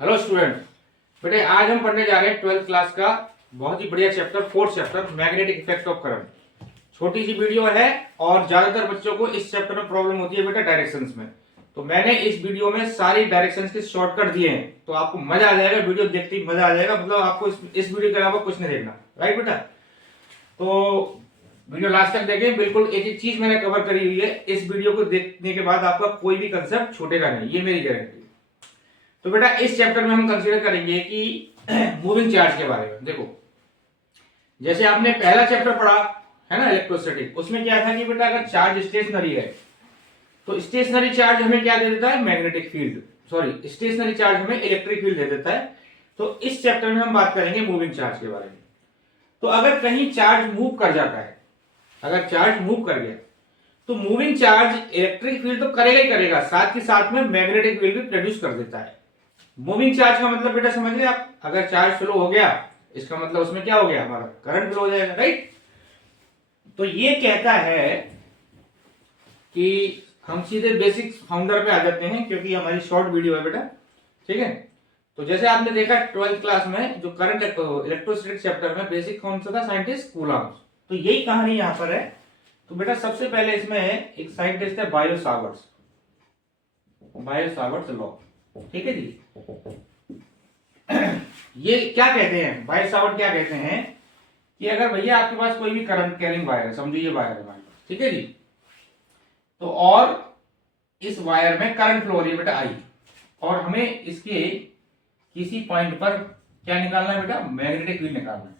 Hello student, बेटे आज हम पढ़ने जा रहे हैं 12th क्लास का बहुत ही बढ़िया chapter, fourth chapter, magnetic effect of current. छोटी सी वीडियो है और ज्यादातर बच्चों को इस चैप्टर में प्रॉब्लम होती है बेटा डायरेक्शंस में। तो मैंने इस वीडियो में सारी डायरेक्शंस के शॉर्टकट दिए हैं, तो आपको मजा आ जाएगा, वीडियो देखते ही मजा आ जाएगा। मतलब आपको इस वीडियो के अलावा कुछ नहीं देखना, राइट बेटा। तो वीडियो लास्ट तक देखें, बिल्कुल एक एक चीज मैंने कवर करी हुई है। इस वीडियो को देखने के बाद आपका कोई भी कंसेप्ट छूटेगा नहीं, ये मेरी गारंटी। तो बेटा इस चैप्टर में हम कंसीडर करेंगे कि मूविंग चार्ज के बारे में। देखो, जैसे आपने पहला चैप्टर पढ़ा है ना इलेक्ट्रोस्टैटिक, उसमें क्या था कि बेटा अगर चार्ज स्टेशनरी है तो स्टेशनरी चार्ज हमें क्या दे देता है, magnetic field. Sorry, stationary charge हमें इलेक्ट्रिक फील्ड दे देता है। तो इस चैप्टर में हम बात करेंगे मूविंग चार्ज के बारे में। तो अगर कहीं चार्ज मूव कर जाता है, अगर चार्ज मूव कर गया तो मूविंग चार्ज इलेक्ट्रिक फील्ड तो करेगा ही करेगा, साथ ही साथ में मैग्नेटिक फील्ड भी प्रोड्यूस कर देता है। मूविंग चार्ज का मतलब बेटा समझ गए आप, अगर चार्ज फ्लो हो गया इसका मतलब उसमें क्या हो गया, हमारा करंट फ्लो हो जाएगा, राइट। तो ये कहता है कि हम सीधे बेसिक फाउंडर पे आ जाते हैं, क्योंकि हमारी शॉर्ट वीडियो है बेटा, ठीक है। तो जैसे आपने देखा 12th क्लास में जो करंट इलेक्ट्रोस्टैटिक चैप्टर में बेसिक कौन सा था, साइंटिस्ट कूलॉम्स। तो यही कहानी यहां पर है। तो बेटा सबसे पहले इसमें एक साइंटिस्ट है Biot Savart's, Biot Savart's law, ठीक है जी। ये क्या कहते हैं, बायो सावर्ट क्या कहते हैं कि अगर भैया आपके पास कोई भी करंट कैरिंग वायर है, समझो ये वायर है हमारे पास, ठीक है जी। तो और इस वायर में करंट फ्लो हो रही है बेटा आई, और हमें इसके किसी पॉइंट पर क्या निकालना है बेटा, मैग्नेटिक फील्ड निकालना है।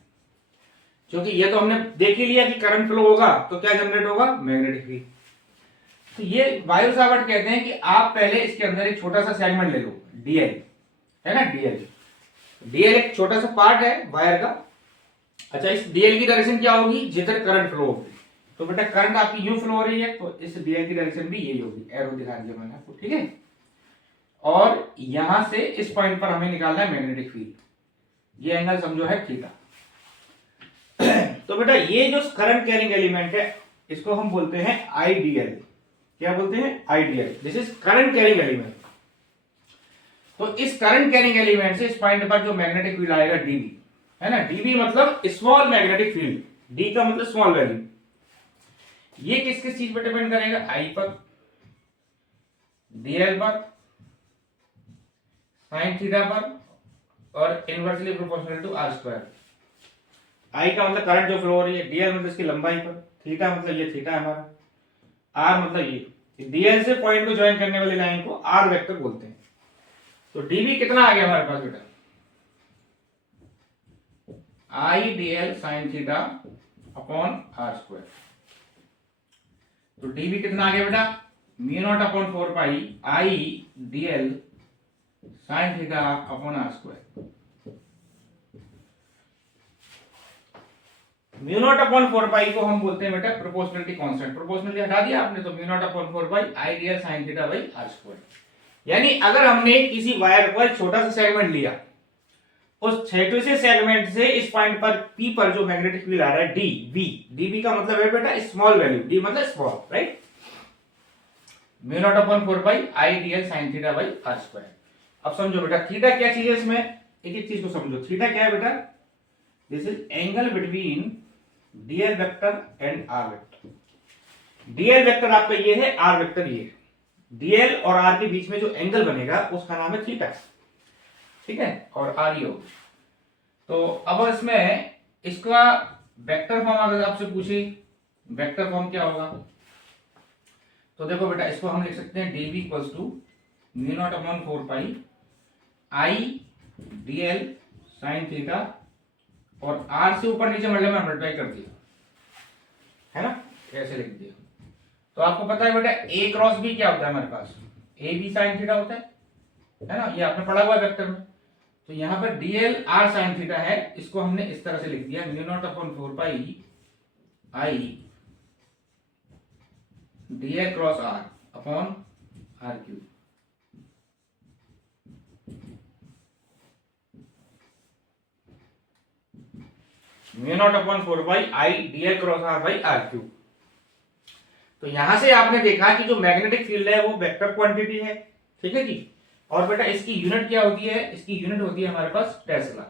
क्योंकि ये तो हमने देख ही लिया कि करंट फ्लो होगा तो क्या जनरेट होगा, मैग्नेटिक फील्ड। तो ये बायो सावर्ट कहते हैं कि आप पहले इसके अंदर एक छोटा सा सेगमेंट ले लो, डीएल है ना, डीएल। डीएल एक छोटा सा पार्ट है वायर का। अच्छा, इस डीएल की डायरेक्शन क्या होगी, जिधर करंट फ्लो होगी। तो बेटा करंट आपकी यूं फ्लो हो रही है तो इस डीएल की डायरेक्शन भी यही होगी, एरो दिखा दिया मैंने आपको, ठीक है। और यहां से इस पॉइंट पर हमें निकालना है मैग्नेटिक फील्ड। ये एंगल समझो है थीटा। तो बेटा ये जो करंट कैरिंग एलिमेंट है इसको हम बोलते हैं आईडीएल। क्या बोलते हैं, IDL. This is current carrying element. तो इस करंट कैरिंग एलिमेंट से इस पॉइंट पर जो मैग्नेटिक फील्ड आएगा डीबी, है ना, डीबी मतलब स्मॉल मैग्नेटिक फील्ड, डी का मतलब स्मॉल वैल्यू। ये किस किस चीज पर डिपेंड करेगा, आई पर, डीएल पर, साइन थीटा पर, और inversely proportional to r square. I का मतलब करंट जो फ्लो हो रही है, डीएल मतलब इसकी लंबाई पर, थीटा मतलब ये थीटा हमारा, आर मतलब ये। डीएल से पॉइंट को ज्वाइन करने वाली लाइन को आर वेक्टर बोलते हैं। तो डीबी कितना आ गया हमारे पास बेटा, I dl sine theta upon are square. तो डीबी कितना आ गया बेटा, mu not upon 4 pi I dl sine theta upon are square. Mu not upon 4 pi को हम बोलते हैं बेटा प्रोपोर्शनलिटी कांस्टेंट। प्रोपोर्शनलिटी हटा दिया आपने तो mu not upon 4 pi I dl sine theta by are square. यानी अगर हमने किसी वायर पर छोटा सा सेगमेंट लिया, उस छोटे से सेगमेंट से इस पॉइंट पर पी पर जो मैग्नेटिक फील्ड आ रहा है डी बी, डीबी का मतलब है बेटा स्मॉल वैल्यू, डी मतलब small, right. Mu not upon 4 pi I dl sine theta by are square. अब समझो बेटा थीटा क्या चीज है, इसमें एक एक चीज को समझो। थीटा क्या है बेटा, this is angle between dl vector and r vector. Dl vector आपका ये है, आर वेक्टर ये है। डीएल और आर के बीच में जो एंगल बनेगा उसका नाम है थीटा, ठीक है, और आर ये होगा। तो अब इसमें इसका वेक्टर फॉर्म अगर आपसे पूछे, वेक्टर फॉर्म क्या होगा, तो देखो बेटा इसको हम लिख सकते हैं dB equals to mu not upon 4 pi I dl sine theta, और आर से ऊपर नीचे मल्टीप्लाई कर दिया, है ना, ऐसे लिख दिया। तो आपको पता है बेटा ए क्रॉस बी क्या होता है हमारे पास, ए बी साइन थीटा होता है ना, ये आपने पढ़ा हुआ है वेक्टर में। तो यहां पर डीएल आर साइन थीटा है, इसको हमने इस तरह से लिख दिया mu not upon 4 pi I dl cross r upon r cube. Mu not upon 4 by I dl cross r by r cube. तो यहां से आपने देखा कि जो मैग्नेटिक फील्ड है वो वेक्टर क्वांटिटी है, ठीक है जी। और बेटा इसकी यूनिट क्या होती है, इसकी यूनिट होती है हमारे पास टेस्ला,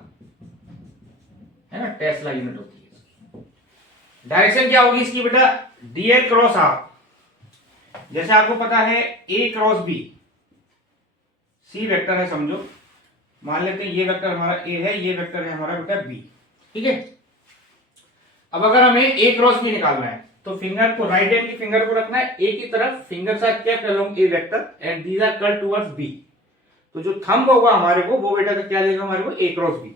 है ना, टेस्ला यूनिट होती है इसकी। डायरेक्शन क्या होगी इसकी बेटा, डीएल क्रॉस आर। जैसे आपको पता है ए क्रॉस बी, सी वेक्टर है समझो, मान लेते हैं ये वेक्टर हमारा ए है, ये वेक्टर है हमारा बेटा बी, ठीक है। अब अगर हमें ए क्रॉस बी निकालना है तो फिंगर को, राइट हैंड की फिंगर को रखना है ए की तरफ, finger side kept along A vector and these are curve towards B. तो जो थंब होगा हमारे को वो बेटा क्या देगा हमारे को, ए क्रॉस बी।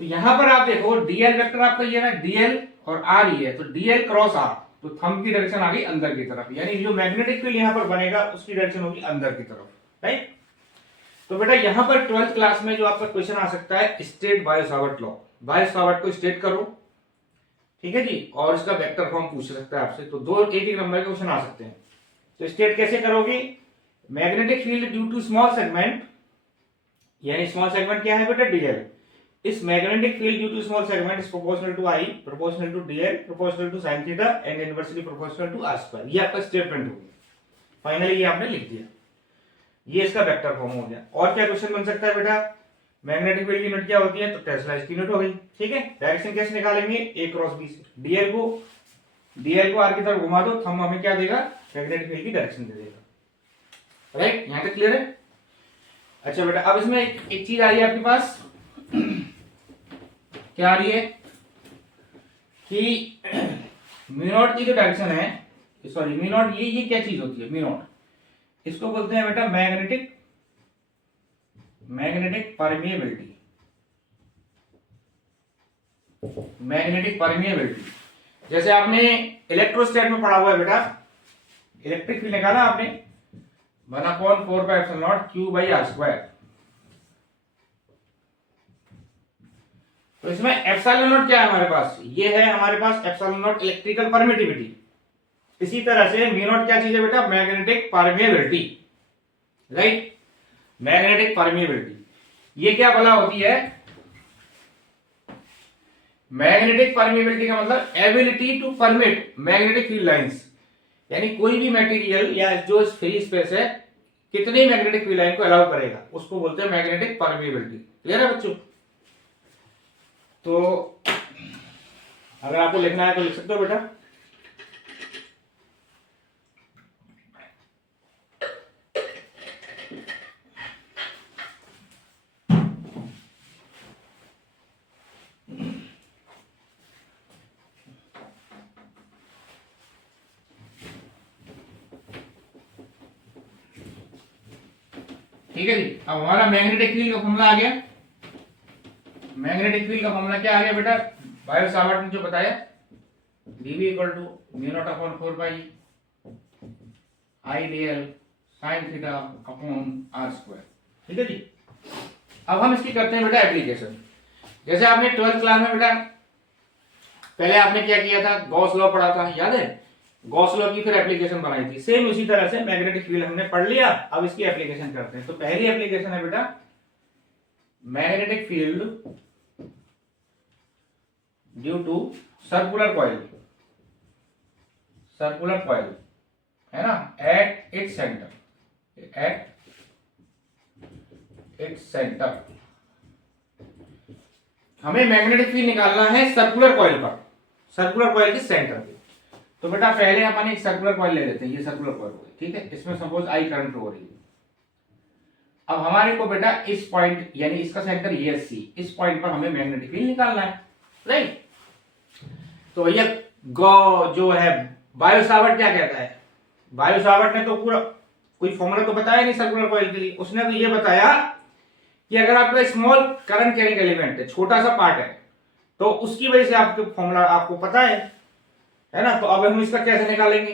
तो यहां पर आप देखो डीएल वेक्टर आपका ये ना, डीएल और आर ही है, तो डीएल क्रॉस आर, तो थंब की डायरेक्शन आ गई अंदर की तरफ, यानी जो मैग्नेटिक फील्ड यहां पर बनेगा उसकी डायरेक्शन होगी अंदर की तरफ, राइट। तो बेटा यहां पर 12th क्लास में जो आपका क्वेश्चन आ सकता है, स्टेट बायो-सावर्ट लॉ, बायो-सावर्ट को स्टेट करो, ठीक है जी, और इसका वेक्टर फॉर्म पूछ सकता है आपसे। तो दो एक एक नंबर के क्वेश्चन आ सकते हैं। तो स्टेट कैसे करोगे, magnetic field due to small segment, यानी स्मॉल सेगमेंट क्या है बेटा, डीएल। इस magnetic field due to small segment is proportional to I, proportional to dl, proportional to sin theta and inversely proportional to r square. ये आपका statement हो गया, finally ये आपने लिख दिया, ये इसका वेक्टर फॉर्म हो गया। और क्या क्वेश्चन बन सकता है बेटा, मैग्नेटिक फील्ड की यूनिट क्या होती है, तो टेस्ला इसकी यूनिट हो गई, ठीक है। डायरेक्शन कैसे निकालेंगे, ए क्रॉस बी से, डीएल को आर की तरफ घुमा दो, थंब हमें क्या देगा, मैग्नेटिक फील्ड की डायरेक्शन दे देगा, राइट। यहां तक क्लियर है। अच्छा बेटा अब इसमें एक चीज आ रही है आपके पास, क्या आ रही है कि म्यू नॉट की जो डायरेक्शन है, सॉरी म्यू नॉट, ये क्या चीज होती है म्यू नॉट, इसको बोलते हैं बेटा मैग्नेटिक परमिएबिलिटी, मैग्नेटिक परमिएबिलिटी। जैसे आपने इलेक्ट्रोस्टैट में पढ़ा हुआ है बेटा, इलेक्ट्रिक फील्ड निकाला आपने 1/4πε0 Q/r²। तो इसमें एप्सिलॉन नॉट क्या है हमारे पास, ये है हमारे पास एप्सिलॉन नॉट इलेक्ट्रिकल परमिटिविटी। इसी तरह से म्यू नॉट क्या चीज है बेटा, magnetic permeability, right, magnetic permeability. ये क्या भला होती है, मैग्नेटिक परमिएबिलिटी का मतलब ability to permit magnetic field lines, यानी कोई भी मटेरियल या जो फ्री स्पेस है कितनी मैग्नेटिक फील्ड लाइन को अलाउ करेगा, उसको बोलते हैं मैग्नेटिक परमिएबिलिटी। क्लियर है बच्चों। तो अगर आपको लिखना है तो लिख सकते हो बेटा। ठीक है जी। अब हमारा मैग्नेटिक फील्ड का फॉर्मूला आ गया, मैग्नेटिक फील्ड का फॉर्मूला क्या आ गया बेटा, बायो-सावर्ट ने जो बताया, dV = μ0/4π I/dl sin θ/r²। ठीक है जी। अब हम इसकी करते हैं बेटा एप्लीकेशन। जैसे आपने 12th क्लास में बेटा पहले आपने क्या किया था, गॉस लॉ पढ़ा था, याद है, गॉस लॉ की फिर एप्लीकेशन बनाई थी। सेम उसी तरह से मैग्नेटिक फील्ड हमने पढ़ लिया, अब इसकी एप्लीकेशन करते हैं। तो पहली एप्लीकेशन है बेटा magnetic field due to circular coil, है ना, एट इट्स सेंटर, हमें मैग्नेटिक फील्ड निकालना है सर्कुलर कॉइल पर, सर्कुलर कॉइल के सेंटर पे। तो बेटा पहले अपन एक सर्कुलर कॉइल ले लेते हैं, ये सर्कुलर कॉइल हो गई, ठीक है, इसमें सपोज आई करंट हो रही है। अब हमारे को बेटा इस पॉइंट, यानी इसका सेंटर ये सी, इस पॉइंट पर हमें मैग्नेटिक फील्ड निकालना है, राइट। तो भैया जो है बायो-सावर्ट क्या कहता है, बायो-सावर्ट ने तो पूरा कोई फॉर्मूला तो बताया नहीं सर्कुलर कॉइल के लिए, उसने तो ये बताया कि अगर आपका स्मॉल करंट कैरिंग एलिमेंट है, छोटा सा पार्ट है, तो उसकी वजह से आपको फॉर्मूला आपको पता है ना। तो अब हम इसका कैसे निकालेंगे,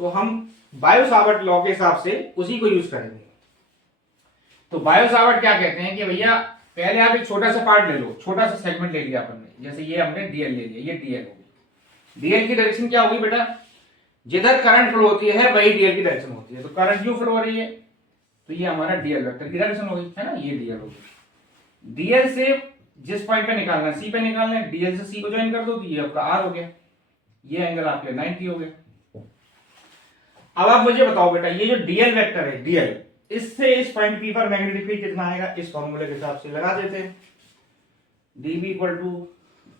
तो हम बायो-सावर्ट लॉ के हिसाब से उसी को यूज करेंगे। तो बायो-सावर्ट क्या कहते हैं कि भैया पहले आप एक छोटा सा पार्ट ले लो, छोटा सा सेगमेंट ले लिया अपन ने, जैसे ये हमने डीएल ले लिया, ये डीएल हो गई। डीएल की डायरेक्शन क्या होगी बेटा, जिधर करंट फ्लो होती है वही डीएल की डायरेक्शन होती है। तो करंट क्यों फ्लो हो रही है, तो ये हमारा डीएल वेक्टर की डायरेक्शन हो गई, है ना, ये डीएल हो गई। डीएल से जिस पॉइंट पे निकालना है, सी पे निकालना है, डीएल से सी को ज्वाइन कर दो, तो ये आपका आर हो गया, ये एंगल आपके 90 हो गया। अब आप मुझे बताओ बेटा, ये जो डीएल वेक्टर है, डीएल, इससे इस पॉइंट पी पर मैग्नेटिक फील्ड कितना आएगा, इस फॉर्मूले के हिसाब से लगा देते हैं। dB equal to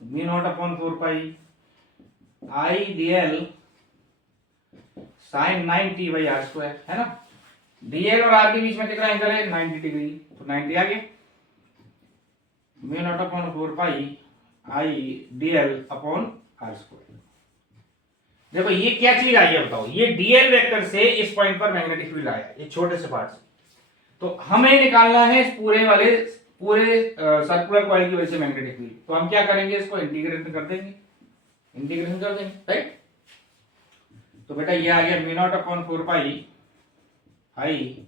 mu not upon 4 pi I dl sine 90 by are square, है ना। डीएल और आर के बीच में कितना एंगल है, 90 डिग्री, तो 90 आ गया। Mu not upon 4 pi I DL upon are square. देखो ये क्या चीज आई है बताओ, ये डीएल वेक्टर से इस पॉइंट पर मैग्नेटिक फील्ड आया, ये छोटे से पार्ट से। तो हमें निकालना है इस पूरे सर्कुलर कॉइल की वजह से मैग्नेटिक फील्ड। तो हम क्या करेंगे, इसको इंटीग्रेशन कर देंगे, राइट। तो बेटा ये आ गया mu not upon 4 pi I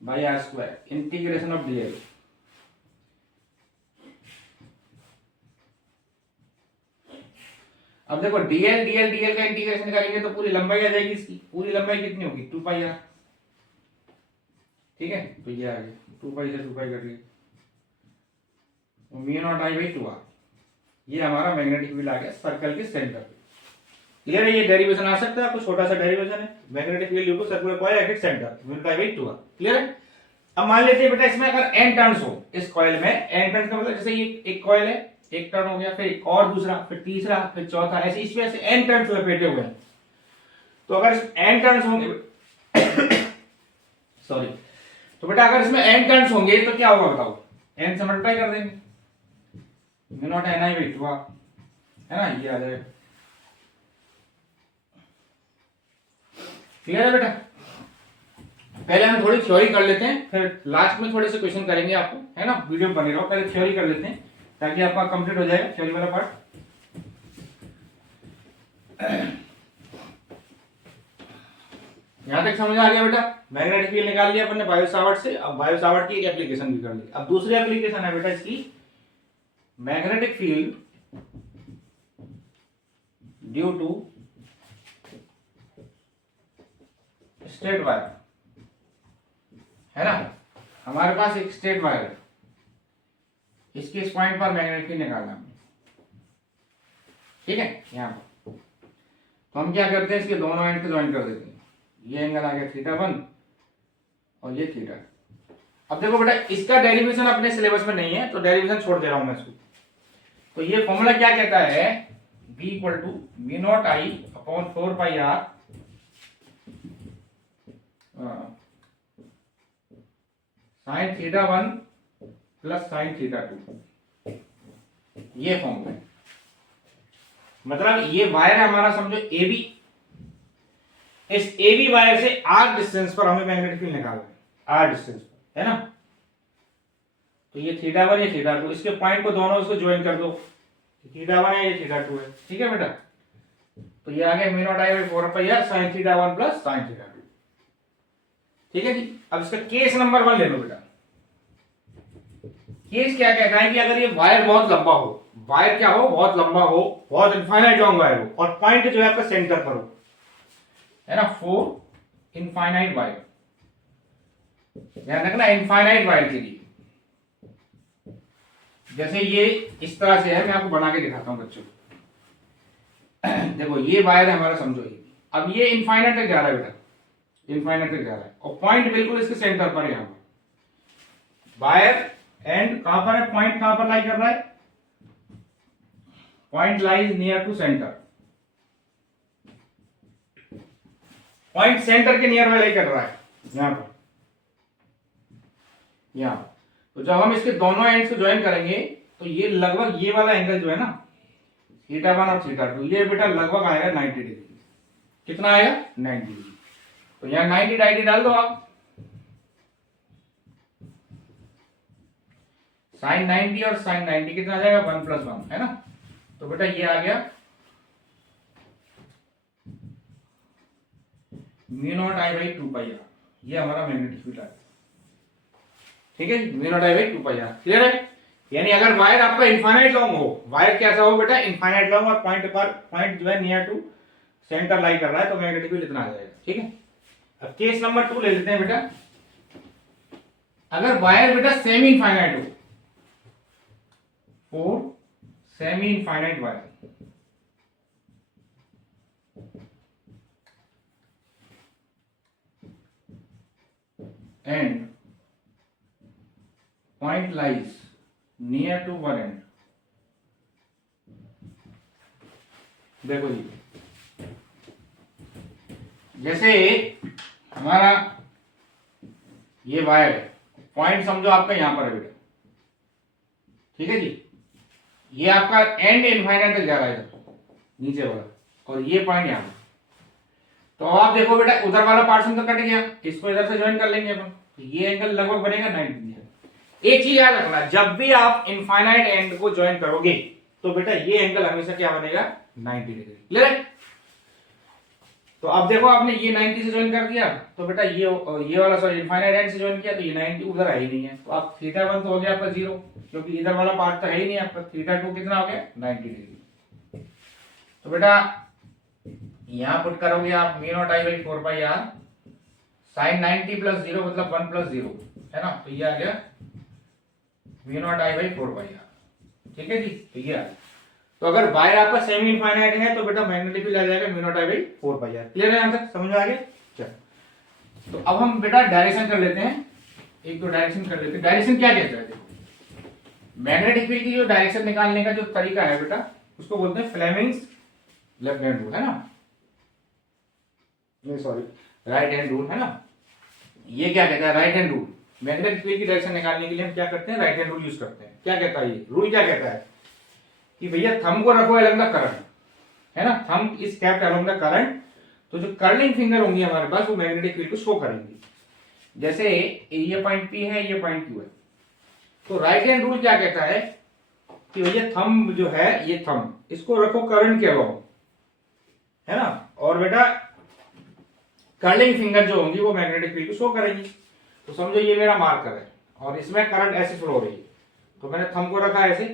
by are square integration of DL. अब देखो डीएल का इंटीग्रेशन करेंगे तो पूरी लंबाई आ जाएगी इसकी। पूरी लंबाई कितनी होगी, 2 पाई आर, ठीक है। तो ये आ गया 2 पाई से 2 पाई कट गई, mu not I by 2 R. ये हमारा मैग्नेटिक फील्ड आ गया सर्कल के सेंटर पे। क्लियर है, ये डेरिवेशन आ सकता है आपको, छोटा सा डेरिवेशन है, magnetic field due to circular coil at its centre, mu not I by 2 R. Clear है। अब मान लेते हैं बेटा इसमें अगर n टर्न्स हो इस कॉइल में, n टर्न्स का मतलब जैसे ये एक कॉइल है, एक टर्न हो गया, फिर एक और दूसरा, फिर तीसरा, फिर चौथा, ऐसे इसमें से n टर्न्स लपेटे हुए हैं। तो अगर n टर्न्स होंगे सॉरी, तो बेटा अगर इसमें n टर्न्स होंगे तो क्या होगा बताओ, n से मल्टीप्लाई कर देंगे, mu not n I by 2 R, है ना, ये आ जाएगा। क्लियर है बेटा। पहले हम थोड़ी थ्योरी कर लेते हैं, फिर लास्ट में थोड़े से क्वेश्चन करेंगे आपको, है ना, वीडियो बने रहो। पहले थ्योरी कर लेते हैं ताकि आपका कंप्लीट हो जाएगा थ्योरी वाला पार्ट। यहां तक समझ आ गया बेटा। मैग्नेटिक फील्ड निकाल लिया अपन ने बायो सावर्ट से। अब बायो सावर्ट की एक एप्लीकेशन भी कर ली। अब दूसरी एप्लीकेशन है बेटा इसकी, magnetic field due to straight wire, है ना। हमारे पास एक स्ट्रेट वायर है, इसके इस पॉइंट पर मैग्नेटिक फील्ड निकालना है, ठीक है। यहां पर तो हम क्या करते हैं, इसके दोनों एंड को ज्वाइन कर देते हैं। ये एंगल आ गया θ1 और ये थीटा। अब देखो बेटा इसका डेरिवेशन अपने सिलेबस में नहीं है, तो डेरिवेशन छोड़ दे रहा हूं मैं इसको। तो ये फॉर्मूला क्या कहता है, v equal to mu not I upon 4 pi are sine θ1 plus sine θ2। ये फॉर्मूला है, मतलब ये वायर है हमारा, समझो ए बी। इस ए बी वायर से आर डिस्टेंस पर हमें मैग्नेटिक फील्ड निकालना है, आर डिस्टेंस पर, है ना। तो ये θ1 ये θ2, इसके पॉइंट को दोनों इसको ज्वाइन कर दो, θ1 है ये θ2 है, ठीक है बेटा। तो ये आ गया mu not I by 4 pi are sine θ1 plus sine θ2, ठीक है जी। अब इसका केस नंबर 1 ले लो बेटा। केस क्या कहता है कि अगर ये वायर बहुत लंबा हो, वायर क्या हो, बहुत लंबा हो, बहुत इनफाइनाइट लॉन्ग वायर हो, और पॉइंट जो है आपका सेंटर पर हो, है ना, 4 इनफाइनाइट वायर, ध्यान रखना इनफाइनाइट वायर के लिए। जैसे ये इस तरह से है, मैं आपको बना के दिखाता हूं बच्चों। देखो ये वायर है हमारा, समझो ये, अब ये इनफाइनाइट तक जा रहा है बेटा, इनफाइनाइट तक जा रहा है, और पॉइंट बिल्कुल इसके सेंटर पर है। यहां पर वायर एंड कहां पर है, पॉइंट कहां पर लाई कर रहा है, point lies near to centre, point centre के नियर में लाई कर रहा है यहां पर, यहां। तो जब हम इसके दोनों एंड्स को ज्वाइन करेंगे तो ये लगभग ये वाला एंगल जो है ना, θ1 और θ2, ये बेटा लगभग आएगा 90 डिग्री। कितना आएगा, 90 डिग्री। तो यहां 90 डाल दो आप, साइन 90 और साइन 90 कितना आ जाएगा, 1 + 1, है ना। तो बेटा ये आ गया mu not I by 2 pi are, ये हमारा मैग्नेटिक फील्ड है, ठीक है। Mu not I by 2 pi R, clear है। यानी अगर वायर आपका इनफाइनाइट लॉन्ग हो, वायर कैसा हो बेटा, इनफाइनाइट लॉन्ग, और पॉइंट जो है नियर टू सेंटर लाई कर रहा है, तो मैग्नेटिक फील्ड इतना आ जाएगा, ठीक है। अब केस नंबर 2 ले लेते हैं बेटा। अगर वायर बेटा सेमी इनफाइनाइट हो, 4 semi infinite wire, end point lies near to one end. देखो जी, जैसे हमारा ये वायर है, पॉइंट समझो आपका यहां पर है बेटा, ठीक है जी, ये आपका एंड इनफाइनाइट तक जा रहा है इधर नीचे वाला, और ये पॉइंट यहां। तो आप देखो बेटा, उधर वाला पार्शन तो कट गया, इसको इधर से ज्वाइन कर लेंगे अपन, तो ये एंगल लगभग बनेगा 90 डिग्री। एक चीज याद रखना, जब भी आप इनफाइनाइट एंड को ज्वाइन करोगे तो बेटा ये एंगल हमेशा क्या बनेगा, 90 डिग्री। क्लियर है? तो अब देखो, आपने ये 90 से ज्वाइन कर दिया, तो बेटा ये वाला सॉरी इनफाइनाइट एंड से ज्वाइन किया, तो ये 90 उधर है ही नहीं है, तो आप थीटा 1 तो हो गया आपका 0, क्योंकि इधर वाला पार्ट तो है ही नहीं आपका। थीटा 2 कितना हो गया, 90 डिग्री। तो बेटा यहां पुट करोगे आप mu not I by 4 pi are sine 90 plus 0 मतलब 1 प्लस 0 है ना, तो ये आ गया mu not I by 4 pi R. ठीक है जी, तो ये आ गया। तो अगर वायर आपका सेमी इनफाइनाइट है तो बेटा मैग्नेटिक फील्ड आ जाएगा mu not I by 4 pi R. Clear है यहां तक, समझ में आ गया? चलो, तो अब हम बेटा डायरेक्शन कर लेते हैं, एक तो डायरेक्शन कर लेते हैं। डायरेक्शन क्या कहता है? देखो, मैग्नेटिक फील्ड की जो डायरेक्शन निकालने का जो तरीका है बेटा, उसको बोलते हैं फ्लेमिंग्स लेफ्ट हैंड रूल, है ना, नहीं सॉरी राइट हैंड रूल, है ना। ये क्या कहता है, right hand rule. Magnetic field की डायरेक्शन निकालने के लिए हम क्या करते हैं, राइट हैंड रूल यूज करते हैं। क्या कहता है ये रूल, क्या कहता है कि भैया थंब को रखो अलोंग द करंट, है ना, thumb is kept along the current, तो जो कर्लिंग फिंगर होंगी हमारे पास वो मैग्नेटिक फील्ड को शो करेंगी। जैसे ये पॉइंट पी है, ये पॉइंट क्यू है, तो राइट हैंड रूल क्या कहता है कि भैया थंब जो है, ये थंब इसको रखो करंट के अलोंग, है ना, और बेटा कर्लिंग फिंगर जो होंगी वो मैग्नेटिक फील्ड को शो करेंगी। तो समझो ये मेरा मार्कर है और इसमें करंट ऐसे फ्लो हो रही है, तो मैंने थंब को रखा ऐसे,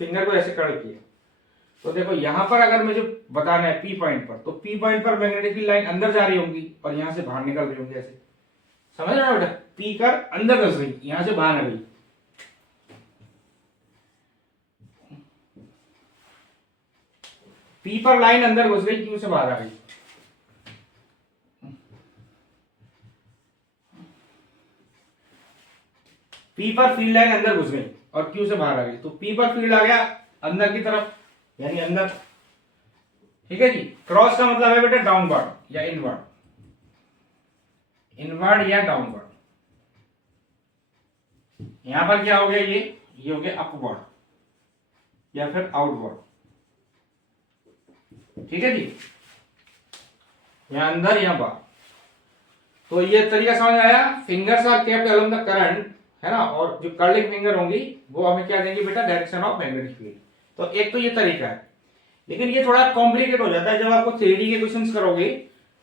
फिंगर को ऐसे कर्ल किया, तो देखो यहां पर अगर मुझे बताना है पी पॉइंट पर, तो पी पॉइंट पर मैग्नेटिक फील्ड लाइन अंदर जा रही होंगी और यहां से बाहर निकल रही होंगी ऐसे, समझ रहे हो बेटा, पी कर अंदर घुस गई, यहां से बाहर आ गई। पी पर लाइन अंदर घुस गई, क्यू से बाहर आ गई। पी पर फील्ड लाइन अंदर घुस गई और क्यू से बाहर आ गई, तो पी पर फील्ड आ गया अंदर की तरफ, यानी अंदर। ठीक है जी, क्रॉस का मतलब है बेटा डाउनवर्ड या इनवर्ड, इनवर्ड या डाउनवर्ड। यहां पर क्या हो गया, ये हो गया अपवर्ड या फिर आउटवर्ड। ठीक है जी, यहां अंदर या बाहर। तो ये तरीका समझ आया, fingers are kept along the current, है ना, और जो कर्लिंग फिंगर होंगी वो हमें क्या देंगे बेटा, डायरेक्शन ऑफ मैग्नेटिक फील्ड। तो एक तो ये तरीका है, लेकिन ये थोड़ा कॉम्प्लिकेट हो जाता है जब आपको 3D के क्वेश्चंस करोगे,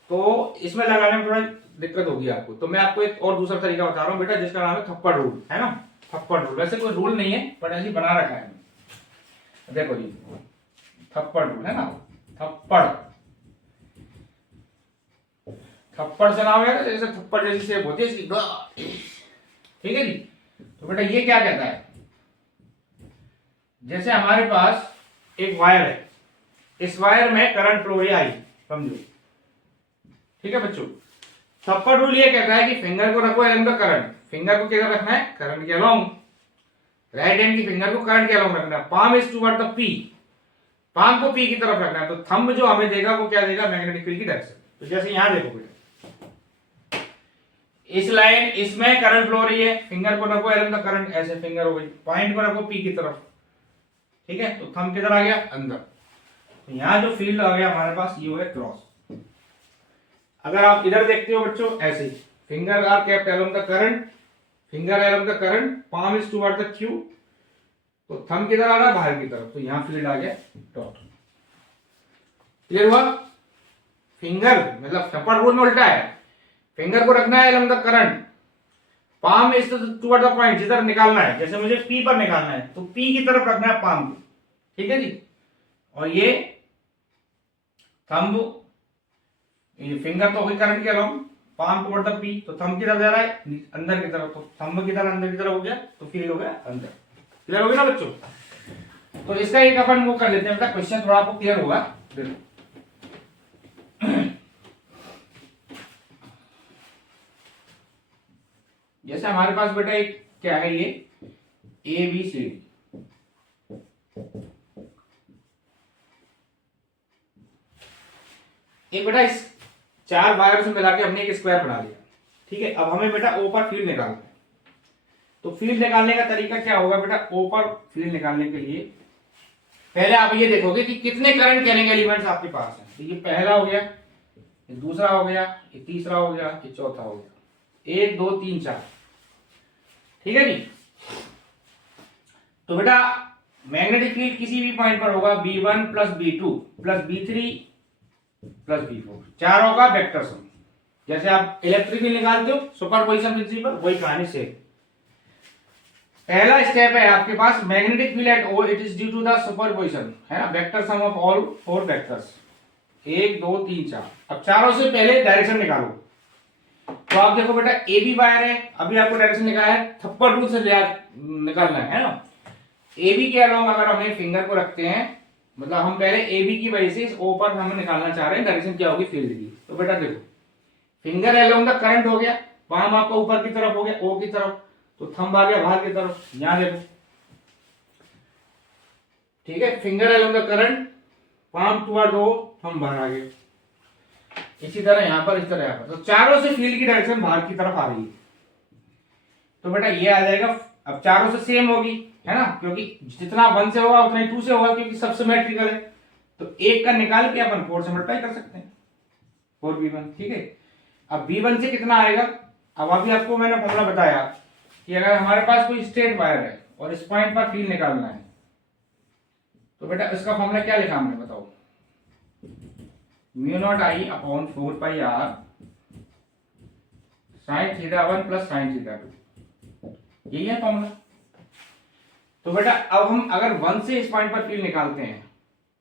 तो इसमें लगाने में थोड़ा दिक्कत होगी आपको। तो मैं आपको एक और दूसरा तरीका बता रहा हूं बेटा, जिसका नाम है थप्पड़ रूल, है ना, थप्पड़ रूल। वैसे कोई रूल नहीं है, बट ऐसे बना रखा है। देखो जी, थप्पड़ रूल है ना, थप्पड़, थप्पड़ से नाम है, जैसे थप्पड़ जैसी शेप होती है इसकी। ठीक है जी, तो बेटा ये क्या कहता है, जैसे हमारे पास एक वायर है, इस वायर में करंट फ्लो है आई, समझो। ठीक है बच्चों, थप्पड़ रूल ये कहता है कि फिंगर को रखो अलोंग द करंट, फिंगर को किधर रखना है, करंट के अलोंग। राइट हैंड की फिंगर को करंट के अलोंग रखना है, palm is toward the P, palm को पी की तरफ रखना है। तो थंब जो हमें देगा वो क्या देगा, मैग्नेटिक फील्ड की डायरेक्शन। तो जैसे यहां देखो बेटा, इस लाइन इसमें करंट फ्लो हो रही है, फिंगर को रखो अलोंग द करंट, ऐसे फिंगर हो गई, पॉइंट को रखो पी की तरफ। ठीक है, तो थंब किधर आ गया, अंदर। तो यहां जो फील्ड आ गया हमारे पास, ये हो गया क्रॉस। अगर आप इधर देखते हो बच्चों, ऐसे finger are kept along the current, finger along the current, palm is toward the Q, तो थंब किधर आ रहा है, बाहर की तरफ, तो यहां फील्ड आ गया डॉट। क्लियर हुआ? फिंगर मतलब थप्पड़ रूल में उल्टा है, फिंगर को रखना है along the current, palm is toward the point, जिधर निकालना है, जैसे मुझे पी पर निकालना है तो पी की तरफ रखना है पाम को। ठीक है जी, और ये थंब, ये फिंगर तो होगी करंट के along, palm toward the P, तो थंब किधर जा रहा है, अंदर की तरफ, तो थंब किधर अंदर की तरफ हो गया, तो फील्ड हो गया अंदर। क्लियर हो गया ना बच्चों? तो इसका एक अपन वो कर लेते हैं बेटा, क्वेश्चन थोड़ा आपको क्लियर होगा। देखो जैसे हमारे पास बेटा एक क्या है, ये ABCD, एक बेटा इस 4 वायर से मिला के हमने एक स्क्वायर बना लिया, ठीक है। अब हमें बेटा O पर फील्ड निकालना है। तो फील्ड निकालने का तरीका क्या होगा बेटा, O पर फील्ड निकालने के लिए पहले आप ये देखोगे कि कितने करंट कैरिंग एलिमेंट्स आपके पास हैं। तो ये पहला हो गया, ये दूसरा हो गया, ये तीसरा हो गया, ये चौथा हो गया, 1 2 3 4, ठीक है जी। तो बेटा मैग्नेटिक फील्ड किसी भी पॉइंट पर होगा B1 plus B2 plus B3 plus B4, चारों का वेक्टर सम। जैसे आप इलेक्ट्रिक फील्ड निकालते हो सुपरपोजिशन प्रिंसिपल, वही कहानी से। पहला स्टेप है आपके पास magnetic field at O, it is due to the superposition, है ना, vector sum of all 4 vectors, 1 2 3 4। अब चारों से पहले डायरेक्शन निकालो। तो आप देखो बेटा AB वायर है, अभी आपको डायरेक्शन निकाला है, थप्पड़ रूल से निकालना है ना। AB के अलावा अगर हमें फिंगर को रखते हैं, मतलब हम पहले AB की वजह से इस O पर हम निकालना चाह रहे हैं, डायरेक्शन क्या होगी फील्ड की। तो बेटा देखो फिंगर अलोंग द करंट हो गया, पाम आपका ऊपर की तरफ हो गया O की तरफ, तो थंब आ गया बाहर की तरफ, यहां देखो, ठीक है। Finger along the current, palm toward O, thumb बाहर आ गया। इसी तरह यहां पर, इस तरह यहां पर, तो चारों से फील्ड की डायरेक्शन बाहर की तरफ आ रही है। तो बेटा ये आ जाएगा, अब चारों से सेम होगी, है ना, क्योंकि जितना 1 से होगा उतना ही 2 से होगा, क्योंकि सब सिमेट्रिकल है। तो एक का निकाल के अपन 4 से मल्टीप्लाई कर सकते हैं, 4B1, ठीक है। अब B1 से कितना आएगा, अब अभी आपको मैंने फॉर्मूला बताया कि अगर हमारे पास कोई स्ट्रेट वायर है और इस पॉइंट पर फील्ड निकालना है, तो बेटा इसका फॉर्मूला क्या लिखा हमने, बताओ, μ0I upon 4πr sin θ1 plus sin θ2, यही है फॉर्मूला। तो बेटा अब हम अगर 1 से इस पॉइंट पर फील्ड निकालते हैं,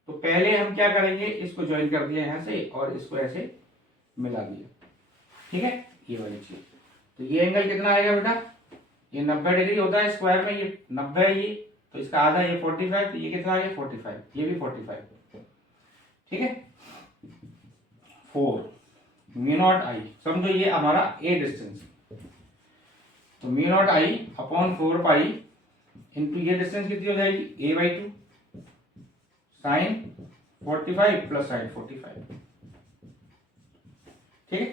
तो पहले हम क्या करेंगे, इसको ज्वाइन कर दिया यहां से और इसको ऐसे मिला दिया, ठीक है, ये वाली चीज। तो ये एंगल कितना आएगा बेटा, ये 90 डिग्री होता है स्क्वायर में, ये 90 है ये, तो इसका आधा ये 45, तो ये कितना आ गया 45, ये भी 45, ठीक है। 4 μ0I, समझो ये हमारा A डिस्टेंस, तो μ0I अपॉन 4π इंटू ये डिस्टेंस कितनी हो जाएगी A/2 साइन 45 प्लस साइन 45, ठीक है,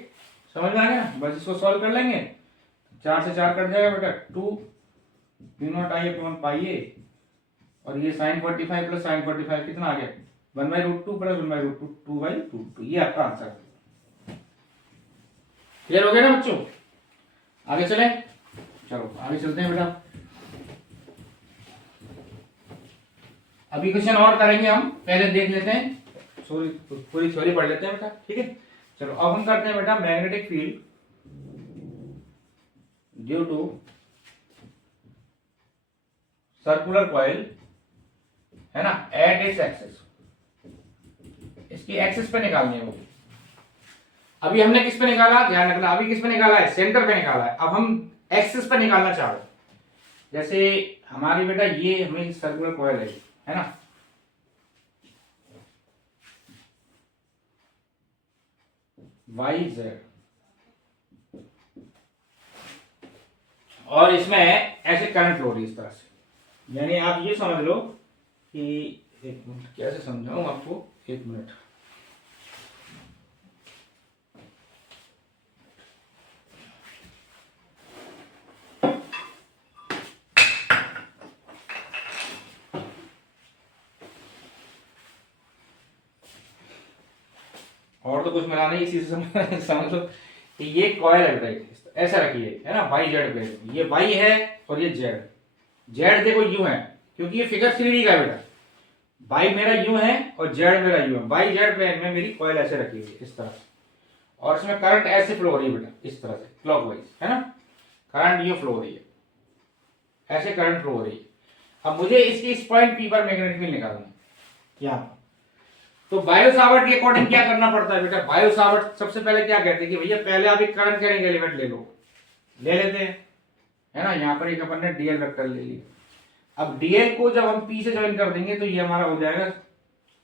समझ में आ गया। बस इसको सॉल्व कर लेंगे, 4 से 4 कट जाएगा बेटा, 2 μ0I अपॉन πa, और ये साइन 45 प्लस साइन 45 कितना आ गया 1/√2 प्लस 1/√2, 2/√2, ये आपका आंसर है। क्लियर हो गया ना बच्चों, आगे चलें, चलो आगे चलते हैं बेटा। अभी क्वेश्चन और करेंगे हम, पहले देख लेते हैं, पूरी थ्योरी पढ़ लेते हैं बेटा, ठीक है। चलो अब हम करते हैं बेटा magnetic field due to circular coil, है ना, एट इट्स एक्सिस, इसकी एक्सिस पे निकालनी है वो। अभी हमने किस पे निकाला, ध्यान रखना, अभी किस पे निकाला है, सेंटर पे निकाला है। अब हम एक्सिस पे निकालना चाह रहे हैं। जैसे हमारी बेटा ये हमें सर्कुलर कॉइल है ना, YZ, और इसमें ऐसे करंट फ्लो हो रही है इस तरह से, यानी आप ये समझ लो कि, एक मिनट कैसे समझाऊं आपको, एक मिनट, और तो कुछ मिला नहीं, इसी से समझ लो कि ये कॉइल है बेटा, ऐसा रखिए, है ना, YZ पे, ये Y है और ये Z देखो यूं है, क्योंकि ये फिगर 3D का बेटा, Y मेरा यूं है और Z मेरा यूं है, YZ प्लेन में मेरी कॉइल ऐसे रखी हुई है इस तरह से, और इसमें करंट ऐसे फ्लो हो रही है बेटा, इस तरह से क्लॉकवाइज, है ना, करंट ये फ्लो हो रही है, ऐसे करंट फ्लो हो रही है। अब मुझे इसकी इस पॉइंट P पर मैग्नेटिक फील्ड निकालना है, यहाँ, तो बायो-सावर्ट के अकॉर्डिंग क्या करना पड़ता है बेटा, बायो-सावर्ट सबसे पहले क्या कहते हैं कि भैया पहले आप एक करंट कैरिंग एलिमेंट ले लो, ले लेते हैं, है ना, यहाँ पर एक अपन ने डीएल वेक्टर ले लिया। अब डीएल को जब हम पी से ज्वाइन कर देंगे तो ये हमारा हो जाएगा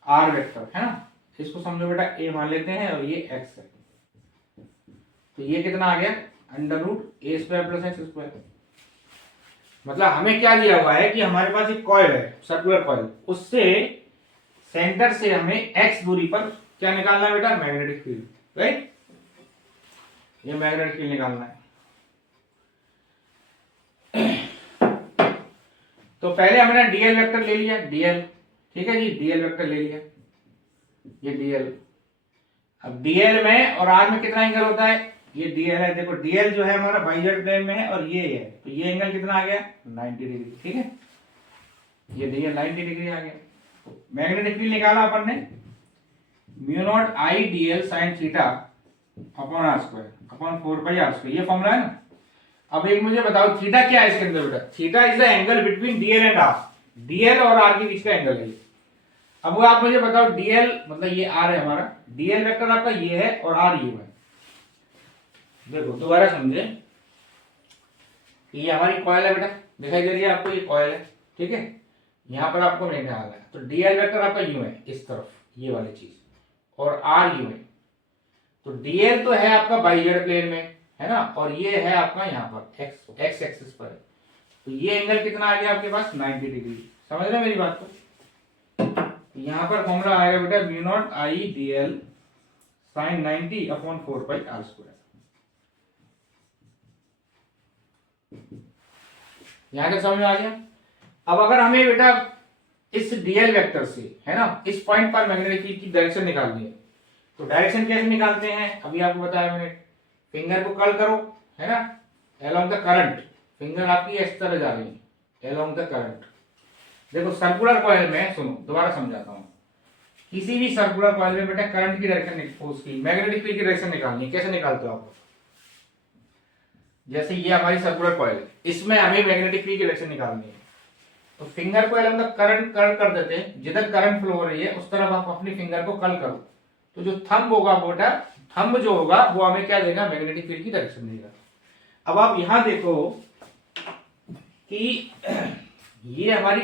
आर वेक्टर, है ना, इसको समझो बेटा ए मान लेते हैं और ये एक्स है, तो ये कितना आ गया √a² + x²। मतलब हमें क्या दिया हुआ है कि हमारे पास एक कॉइल है, सर्कुलर कॉइल, उससे सेंटर से हमें x दूरी पर क्या निकालना है बेटा, मैग्नेटिक फील्ड, राइट। ये मैग्नेटिक फील्ड निकालना है। तो पहले हमने डीएल वेक्टर ले लिया, डीएल, ठीक है जी, डीएल वेक्टर ले लिया, ये डीएल। अब डीएल में और आर में कितना एंगल होता है, ये डीएल है, देखो डीएल जो है हमारा वाईजेड प्लेन में है और ये है, तो ये एंगल कितना आ गया, 90 डिग्री, ठीक है, ये डीएल 90 डिग्री आ गया। मैग्नेटिक फील्ड निकाला अपन ने, μ0 I dl sin theta upon r² upon 4πr², ये फॉर्मूला है ना। अब एक मुझे बताओ थीटा क्या है इसके अंदर बेटा, theta is the angle between DL and R, DL और आर के बीच का एंगल है। अब वो आप मुझे बताओ डीएल मतलब ये आर है हमारा, डीएल वेक्टर आपका ये है और आर ये है। देखो दोबारा समझे, ये हमारी कॉइल है बेटा, दिखाई दे रही है आपको, ये कॉइल है, ठीक है, यहां पर आपको नहीं निकालना है। तो डीएल वेक्टर आपका यूं है इस तरफ, ये वाली चीज, और आर यूं है। तो डीएल तो है आपका वाईजेड प्लेन में है ना, और ये है आपका यहाँ पर एक्स एक्सिस पर है। तो ये एंगल कितना आ गया आपके पास, 90 डिग्री। समझ रहे मेरी बात को। यहाँ पर फॉर्मूला आएगा बेटा μ0 I dl sin 90 upon 4πr²। यहाँ तक समझ में आ गया। अब अगर हमें बेटा इस डीएल वेक्टर से है ना, इस पॉइंट पर मैग्नेटिक फील्ड की डायरेक्शन निकालनी है, तो डायरेक्शन कैसे निकालते हैं, अभी आपको बताया मैंने। फिंगर को कर्ल करो, है ना, अलोंग द करंट, फिंगर आपकी इस तरह जा रही है अलोंग द करंट। देखो सर्कुलर कॉइल में, सुनो दोबारा समझाता हूँ, किसी भी सर्कुलर कॉइल में बेटा करंट की डायरेक्शन, उसकी मैग्नेटिक फील्ड की डायरेक्शन निकालनी है। कैसे निकालते हो आप, जैसे ये हमारी सर्कुलर कॉइल है, इसमें हमें मैग्नेटिक फील्ड की डायरेक्शन निकालनी है, तो फिंगर को अलोंग द करंट कर्ल कर देते हैं, जिधर करंट फ्लो हो रही है उस तरफ आप अपनी फिंगर को कर्ल करो, तो जो थंब होगा बेटा, थंब जो होगा वो हमें क्या देगा, मैग्नेटिक फील्ड की डायरेक्शन देगा। अब आप यहां देखो कि ये हमारी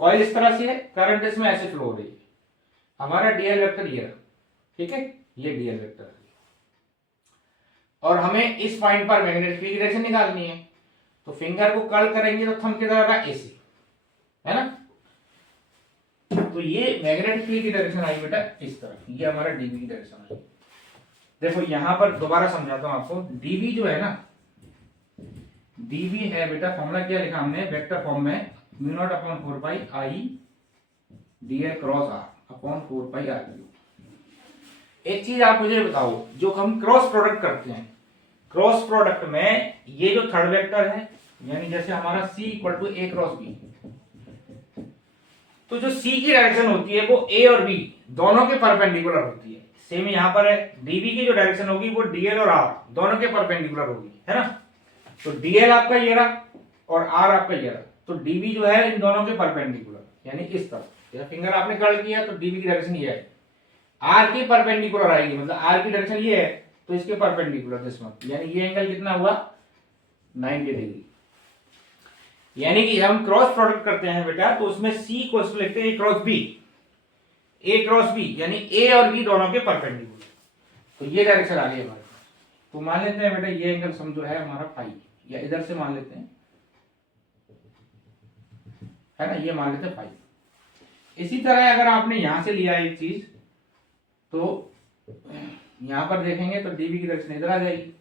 कॉइल इस तरह से है, करंट इसमें ऐसे फ्लो हो रही है, हमारा डीएल वेक्टर ये रहा, ठीक है, ये डीएल वेक्टर है, और हमें इस पॉइंट पर मैग्नेटिक फील्ड की डायरेक्शन निकालनी है। तो फिंगर को कर्ल करेंगे तो थंब किधर होगा, ऐसे, है ना। तो ये मैग्नेटिक फील्ड की डायरेक्शन आई बेटा इस तरफ, ये हमारा डीबी की डायरेक्शन आई। देखो यहां पर दोबारा समझाता हूं आपको, डीबी जो है ना, डीबी है बेटा, फॉर्मूला क्या लिखा हमने वेक्टर फॉर्म में, μ0 upon 4πI dl cross r upon 4πr²। एक चीज आप मुझे बताओ, जो हम क्रॉस प्रोडक्ट करते हैं, क्रॉस प्रोडक्ट में ये जो थर्ड वेक्टर है, यानी जैसे हमारा c = a क्रॉस b, तो जो c की डायरेक्शन होती है वो a और b दोनों के परपेंडिकुलर होती है। सेम यहां पर है, db की जो डायरेक्शन होगी वो dl और r दोनों के परपेंडिकुलर होगी, है ना। तो dl आपका ये रहा और r आपका ये रहा, तो db जो है इन दोनों के परपेंडिकुलर, यानी इस तरफ, जैसे फिंगर आपने कर्ल किया तो db की डायरेक्शन ये है, r के परपेंडिकुलर आएगी, मतलब r की डायरेक्शन ये है तो इसके परपेंडिकुलर दिस वन, यानी ये एंगल कितना हुआ, 90 डिग्री। यानी कि हम क्रॉस प्रोडक्ट करते हैं बेटा, तो उसमें c को लिखते हैं a क्रॉस b, यानी a और b दोनों के परपेंडिकुलर, तो ये डायरेक्शन आ गई हमारे पास। तो मान लेते हैं बेटा ये एंगल समझो है हमारा फाई, या इधर से मान लेते हैं, है ना, ये मान लेते हैं फाई। इसी तरह अगर आपने यहां से लिया एक चीज, तो यहां पर देखेंगे तो डीबी की डायरेक्शन इधर आ जाएगी,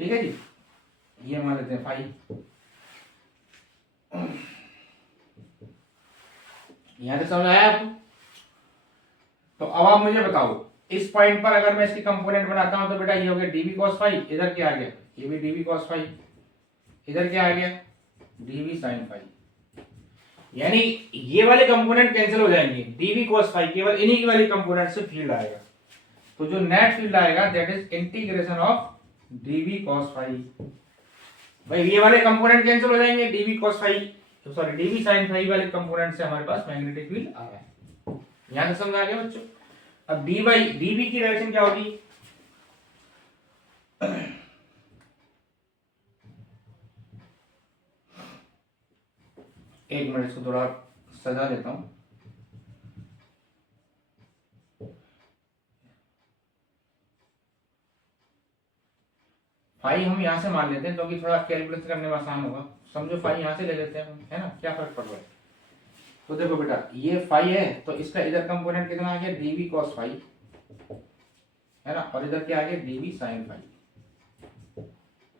ठीक है जी, ये मान लेते हैं फाई। यहां तक समझ आया आपको। तो अब आप मुझे बताओ, इस पॉइंट पर अगर मैं इसकी कंपोनेंट बनाता हूं तो बेटा ये हो गया डीबी कॉस फाई, इधर क्या आ गया, ये भी डीबी कॉस फाई, इधर क्या आ गया, डीबी साइन फाई, यानी ये वाले कंपोनेंट कैंसिल हो जाएंगे, डीबी कॉस फाई केवल इन्हीं की वाली कंपोनेंट से फील्ड आएगा। तो जो नेट फील्ड आएगा that is integration of DB cos phi. भाई ये वाले कंपोनेंट कैंसिल हो जाएंगे, DB cos phi, sorry DB sine phi वाले कंपोनेंट से हमारे पास मैग्नेटिक फील्ड आ रहा है। यहां तक समझ आ गया बच्चों। अब डी बाई डीबी की डायरेक्शन क्या होगी, एक मिनट इसको थोड़ा सजा देता हूं। फाई हम यहाँ से मान लेते हैं क्योंकि थोड़ा कैलकुलेशन करने में आसान होगा। समझो फाई यहाँ से ले लेते हैं, है ना, क्या फर्क पड़ रहा है। तो देखो बेटा ये फाई है तो इसका इधर कंपोनेंट कितना आ गया डीवी कॉस फाई, है ना, और इधर क्या आ गया DV sine phi,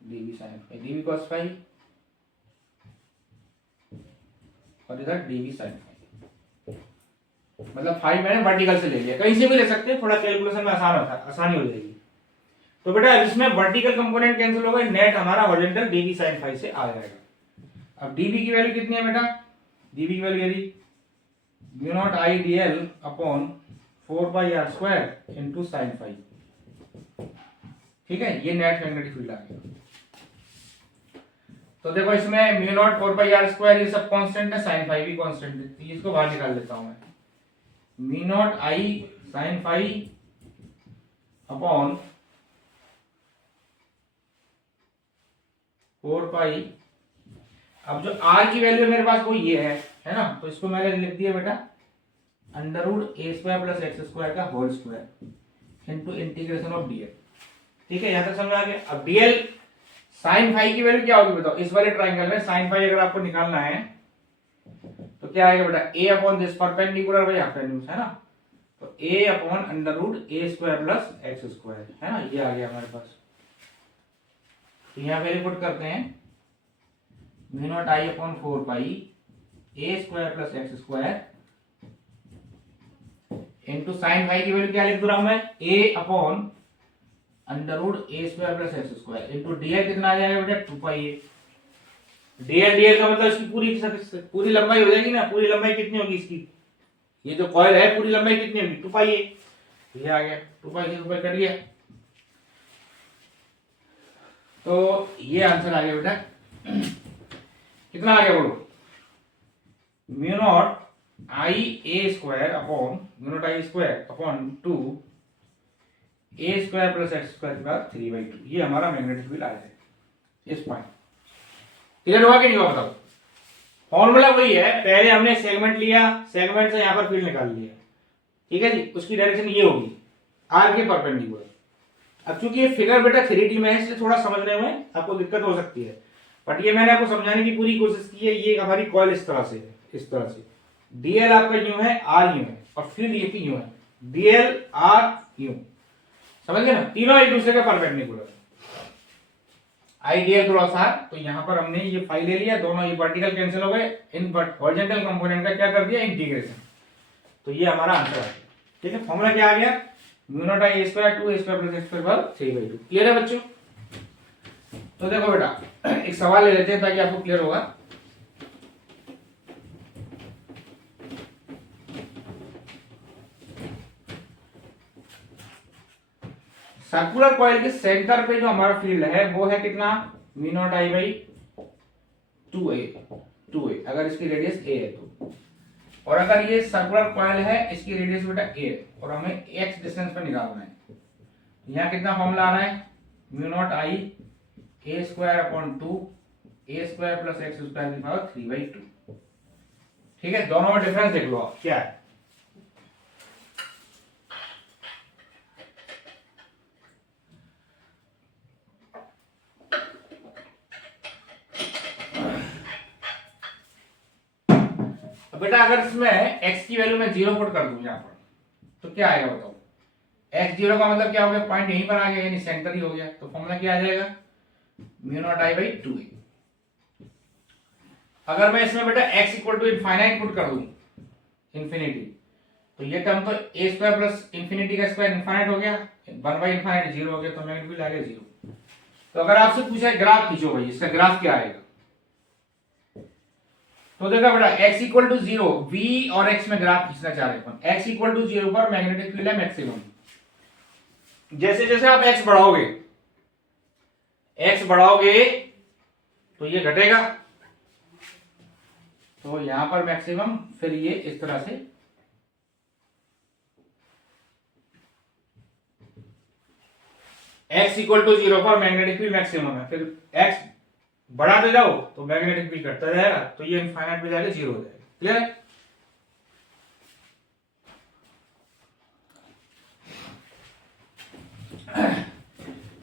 DV sine phi, DV cos phi और इधर डीवी साइन फाई। मतलब फाई मैंने वर्टिकल से ले लिया, कहीं से भी ले सकते हैं, थोड़ा कैलकुलेशन में आसान होता है, आसानी हो जाएगी। तो बेटा इसमें वर्टिकल कंपोनेंट कैंसिल हो गए, नेट हमारा हॉरिजॉन्टल डीवी साइन फाई से आ जाएगा। अब डीवी की वैल्यू कितनी है बेटा, डीवी की वैल्यू यदि mu not I D L upon 4 pi are square into sine phi, ठीक है, ये नेट मैग्नेटिक फील्ड आ गया। तो देखो इसमें mu not 4 pi are square ये सब कांस्टेंट है, साइन फाई भी कांस्टेंट है, तो इसको बाहर निकाल लेता हूं मैं, mu not I sine phi upon 4 पाई, अब जो r की वैल्यू मेरे पास वो ये है ना, तो इसको मैंने लिख दिया बेटा अंडर रूट ए स्क्वायर प्लस एक्स स्क्वायर का whole square into integration of DL. ठीक है, यहां तक समझ आ गया। अब डीएल साइन फाई की वैल्यू क्या होगी बताओ, इस वाले ट्रायंगल में साइन फाई अगर आपको निकालना है तो क्या आएगा बेटा a upon this perpendicular by hypotenuse, है ना, तो a upon under root A square plus x square, है ना, ये आ गया हमारे पास। तो यहाँ वैल्यू पुट करते हैं mu not I upon 4 pi a square plus x square into sine phi की वैल्यू क्या लिख रहा हूं मैं a upon under root A square plus x square into dl कितना आ जाएगा बेटा 2 पाई ए। डीएल का मतलब इसकी पूरी लंबाई हो जाएगी ना, पूरी लंबाई कितनी होगी इसकी, ये जो कॉइल है पूरी लंबाई कितनी होगी 2 पाई ए, ये आ गया 2 पाई से ऊपर कर लिया। तो ये आंसर आ गया बेटा कितना आ गया बोलो, mu naught I a square upon mu not I square upon 2 a square plus x square के बाद 3/2, ये हमारा मैग्नेटिक फील्ड आ जाएगा इस पॉइंट। क्लियर हुआ कि नहीं हुआ बताओ। फॉर्मूला वही है, पहले हमने सेगमेंट लिया, सेगमेंट से यहां पर फील्ड निकाल लिया, ठीक है जी, उसकी डायरेक्शन ये होगी आर के परपेंडिकुलर। अब चूंकि ये फिगर बेटा 3D में है इसलिए थोड़ा समझने में आपको दिक्कत हो सकती है, बट ये मैंने आपको समझाने की पूरी कोशिश की है। ये हमारी कॉइल इस तरह से है, इस तरह से डीएल आपका यूं है, आर यूं है और फील्ड ये भी यूं है, डीएल आर यूं, समझ गए ना, तीनों एक दूसरे के परपेंडिकुलर, आइडियल क्रॉस आर। तो यहां पर हमने ये फाई ले लिया, दोनों ये वर्टिकल कैंसिल हो गए, इन हॉरिजॉन्टल कंपोनेंट का क्या कर दिया इंटीग्रेशन, तो ये हमारा आंसर आ गया। ठीक है, फॉर्मूला क्या आ गया mu not I a square 2 a square plus x square 3/2। Clear है बच्चों। तो देखो बेटा एक सवाल ले लेते हैं ताकि आपको क्लियर होगा। सर्कुलर कॉइल के सेंटर पे जो हमारा फील्ड है वो है कितना mu naught I by 2a, अगर इसकी रेडियस a है तो, और अगर ये सर्कुलर कॉइल है इसकी रेडियस बेटा a है और हमें x डिस्टेंस पर निकालना है, यहाँ कितना फॉर्मूला आ रहा है mu not I a square upon 2 a square plus x square की पावर 3/2। ठीक है, दोनों में डिफरेंस देख लो आप क्या है। बेटा अगर इसमें x की वैल्यू में 0 पुट कर दूं यहां पर तो क्या आएगा बताओ, x 0 का मतलब क्या हो गया, पॉइंट यहीं पर आ गया यानी सेंटर ही हो गया, तो फॉर्मूला क्या आ जाएगा mu not I by 2a। अगर मैं इसमें बेटा x equal to infinite put कर दूं, इंफिनिटी, तो ये टर्म तो a स्क्वायर प्लस इंफिनिटी का स्क्वायर इनफाइनाइट हो गया, 1 बाई इनफाइनाइट 0 हो गया, तो मैग्नेटिक फील्ड आ गया 0। तो अगर आपसे पूछा है ग्राफ खींचो भाई, इसका ग्राफ क्या आएगा, तो देखा बेटा x इक्वल टू 0, v और x में ग्राफ खींचना चाह रहे हैं, x इक्वल टू 0 पर मैग्नेटिक फील्ड है मैक्सिमम। जैसे जैसे आप x बढ़ाओगे तो ये घटेगा, तो यहां पर मैक्सिमम, फिर ये इस तरह से x इक्वल टू 0 पर मैग्नेटिक फील्ड मैक्सिमम है, फिर x बढ़ाते जाओ तो मैग्नेटिक फील्ड घटता जाएगा, तो ये इनफाइनाइट पे जाके 0 हो जाएगा। क्लियर है।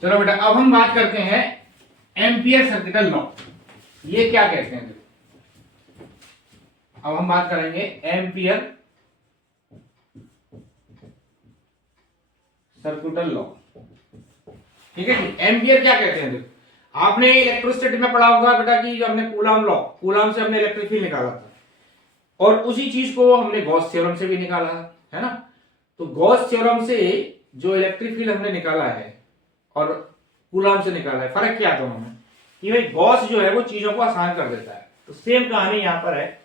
चलो बेटा अब हम बात करते हैं एम्पियर सर्किटल लॉ, ये क्या कहते हैं। अब हम बात करेंगे एम्पियर सर्किटल लॉ, ठीक है जी। एम्पियर क्या कहते हैं, देखो आपने इलेक्ट्रोस्टैटिक में पढ़ा होगा बेटा कि जो हमने कूलम लॉ, कूलम से हमने इलेक्ट्रिक फील्ड निकाला था और उसी चीज को हमने गॉस थ्योरम से भी निकाला है ना। तो गॉस थ्योरम से जो इलेक्ट्रिक फील्ड हमने निकाला है और कूलम से निकाला है, फर्क क्या दोनों में कि भाई गॉस जो है वो चीजों को आसान कर देता है। तो सेम कहानी यहां पर है,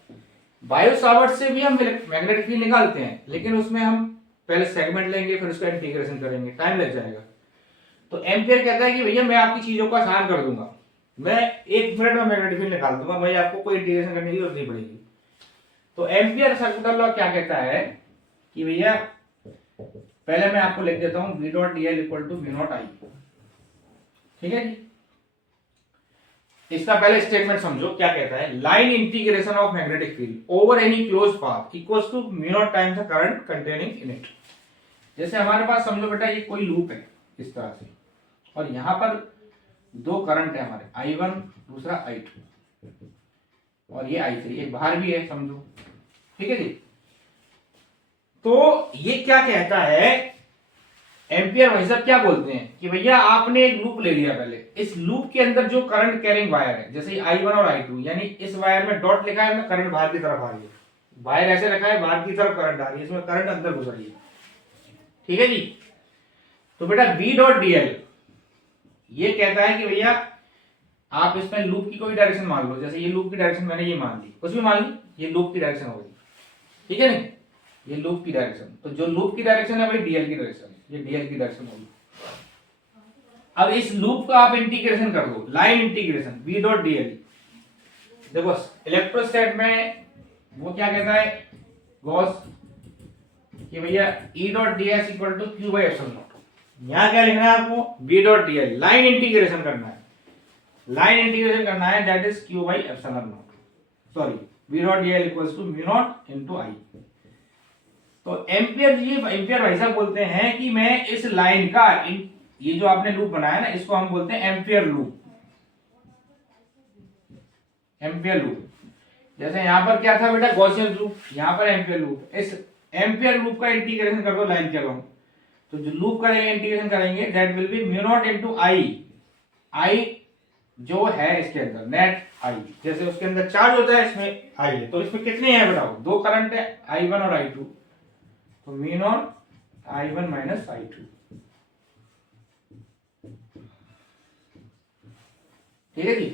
बायो सावर्ट से भी हम मैग्नेटिक फील्ड निकालते हैं, लेकिन उसमें हम पहले सेगमेंट लेंगे फिर उसका इंटीग्रेशन करेंगे, टाइम लग जाएगा। तो एम्पियर कहता है कि भैया मैं आपकी चीजों को आसान कर दूंगा, मैं 1 मिनट में मैग्नेटिक फील्ड निकाल दूंगा, भाई आपको कोई इंटीग्रेशन करने की जरूरत नहीं पड़ेगी। तो एम्पियर सर्किटल लॉ क्या कहता है कि भैया पहले मैं आपको लिख देता हूं v dot dl equal to v not i, ठीक है जी। इसका पहले स्टेटमेंट समझो क्या कहता है, line integration of magnetic field over any close path equals to mu not times the current containing in it. जैसे हमारे पास समझो बेटा ये कोई लूप है इस तरह से, और यहां पर 2 करंट है हमारे, i1 दूसरा i2 और ये i3, एक बाहर भी है समझो, ठीक है जी। तो ये क्या कहता है एम्पियर भाई साहब, क्या बोलते हैं कि भैया आपने एक लूप ले लिया, पहले इस लूप के अंदर जो करंट कैरिंग वायर है, जैसे i1 और i2, यानी इस वायर में डॉट लिखा है, इसमें करंट बाहर की तरफ आ रही है, वायर ऐसे रखा है बाहर की तरफ करंट आ रही है, इसमें करंट अंदर घुस रही है, ठीक है जी। तो बेटा v डॉट dl ये कहता है कि भैया आप इसमें लूप की कोई डायरेक्शन मान लो, जैसे ये लूप की डायरेक्शन मैंने ये मान ली, कुछ भी मान ली, ये लूप की डायरेक्शन होगी, ठीक है नहीं, ये लूप की डायरेक्शन, तो जो लूप की डायरेक्शन है भाई डीएल की डायरेक्शन, ये डीएल की डायरेक्शन होगी। अब इस लूप का आप इंटीग्रेशन कर दो, line integration v dot dl। देखो इलेक्ट्रोस्टैट में वो क्या कहता है गॉस कि भैया E dot ds equal to q by epsilon not. यहां क्या लिखना है आपको, v dot dl line integration करना है, लाइन इंटीग्रेशन करना है, that is q by epsilon not, sorry v dot dl equals to mu not into i। तो एम्पियर भाई साहब बोलते हैं कि मैं इस लाइन का ये जो आपने लूप बनाया ना, इसको हम बोलते हैं एम्पियर लूप, एम्पियर लूप। जैसे यहां पर क्या था बेटा गॉसियन लूप, यहां पर एम्पियर लूप, इस एम्पियर लूप का इंटीग्रेशन कर दो लाइन के अलोंग, तो जो लूप करेंगे इंटीग्रेशन करेंगे that will be mu not into I जो है इसके अंदर नेट आई, जैसे उसके अंदर चार्ज होता है इसमें आई है, तो इसमें कितने हैं बताओ, 2 करंट है i1 और i2, तो mu not i1 minus i2, ठीक है जी,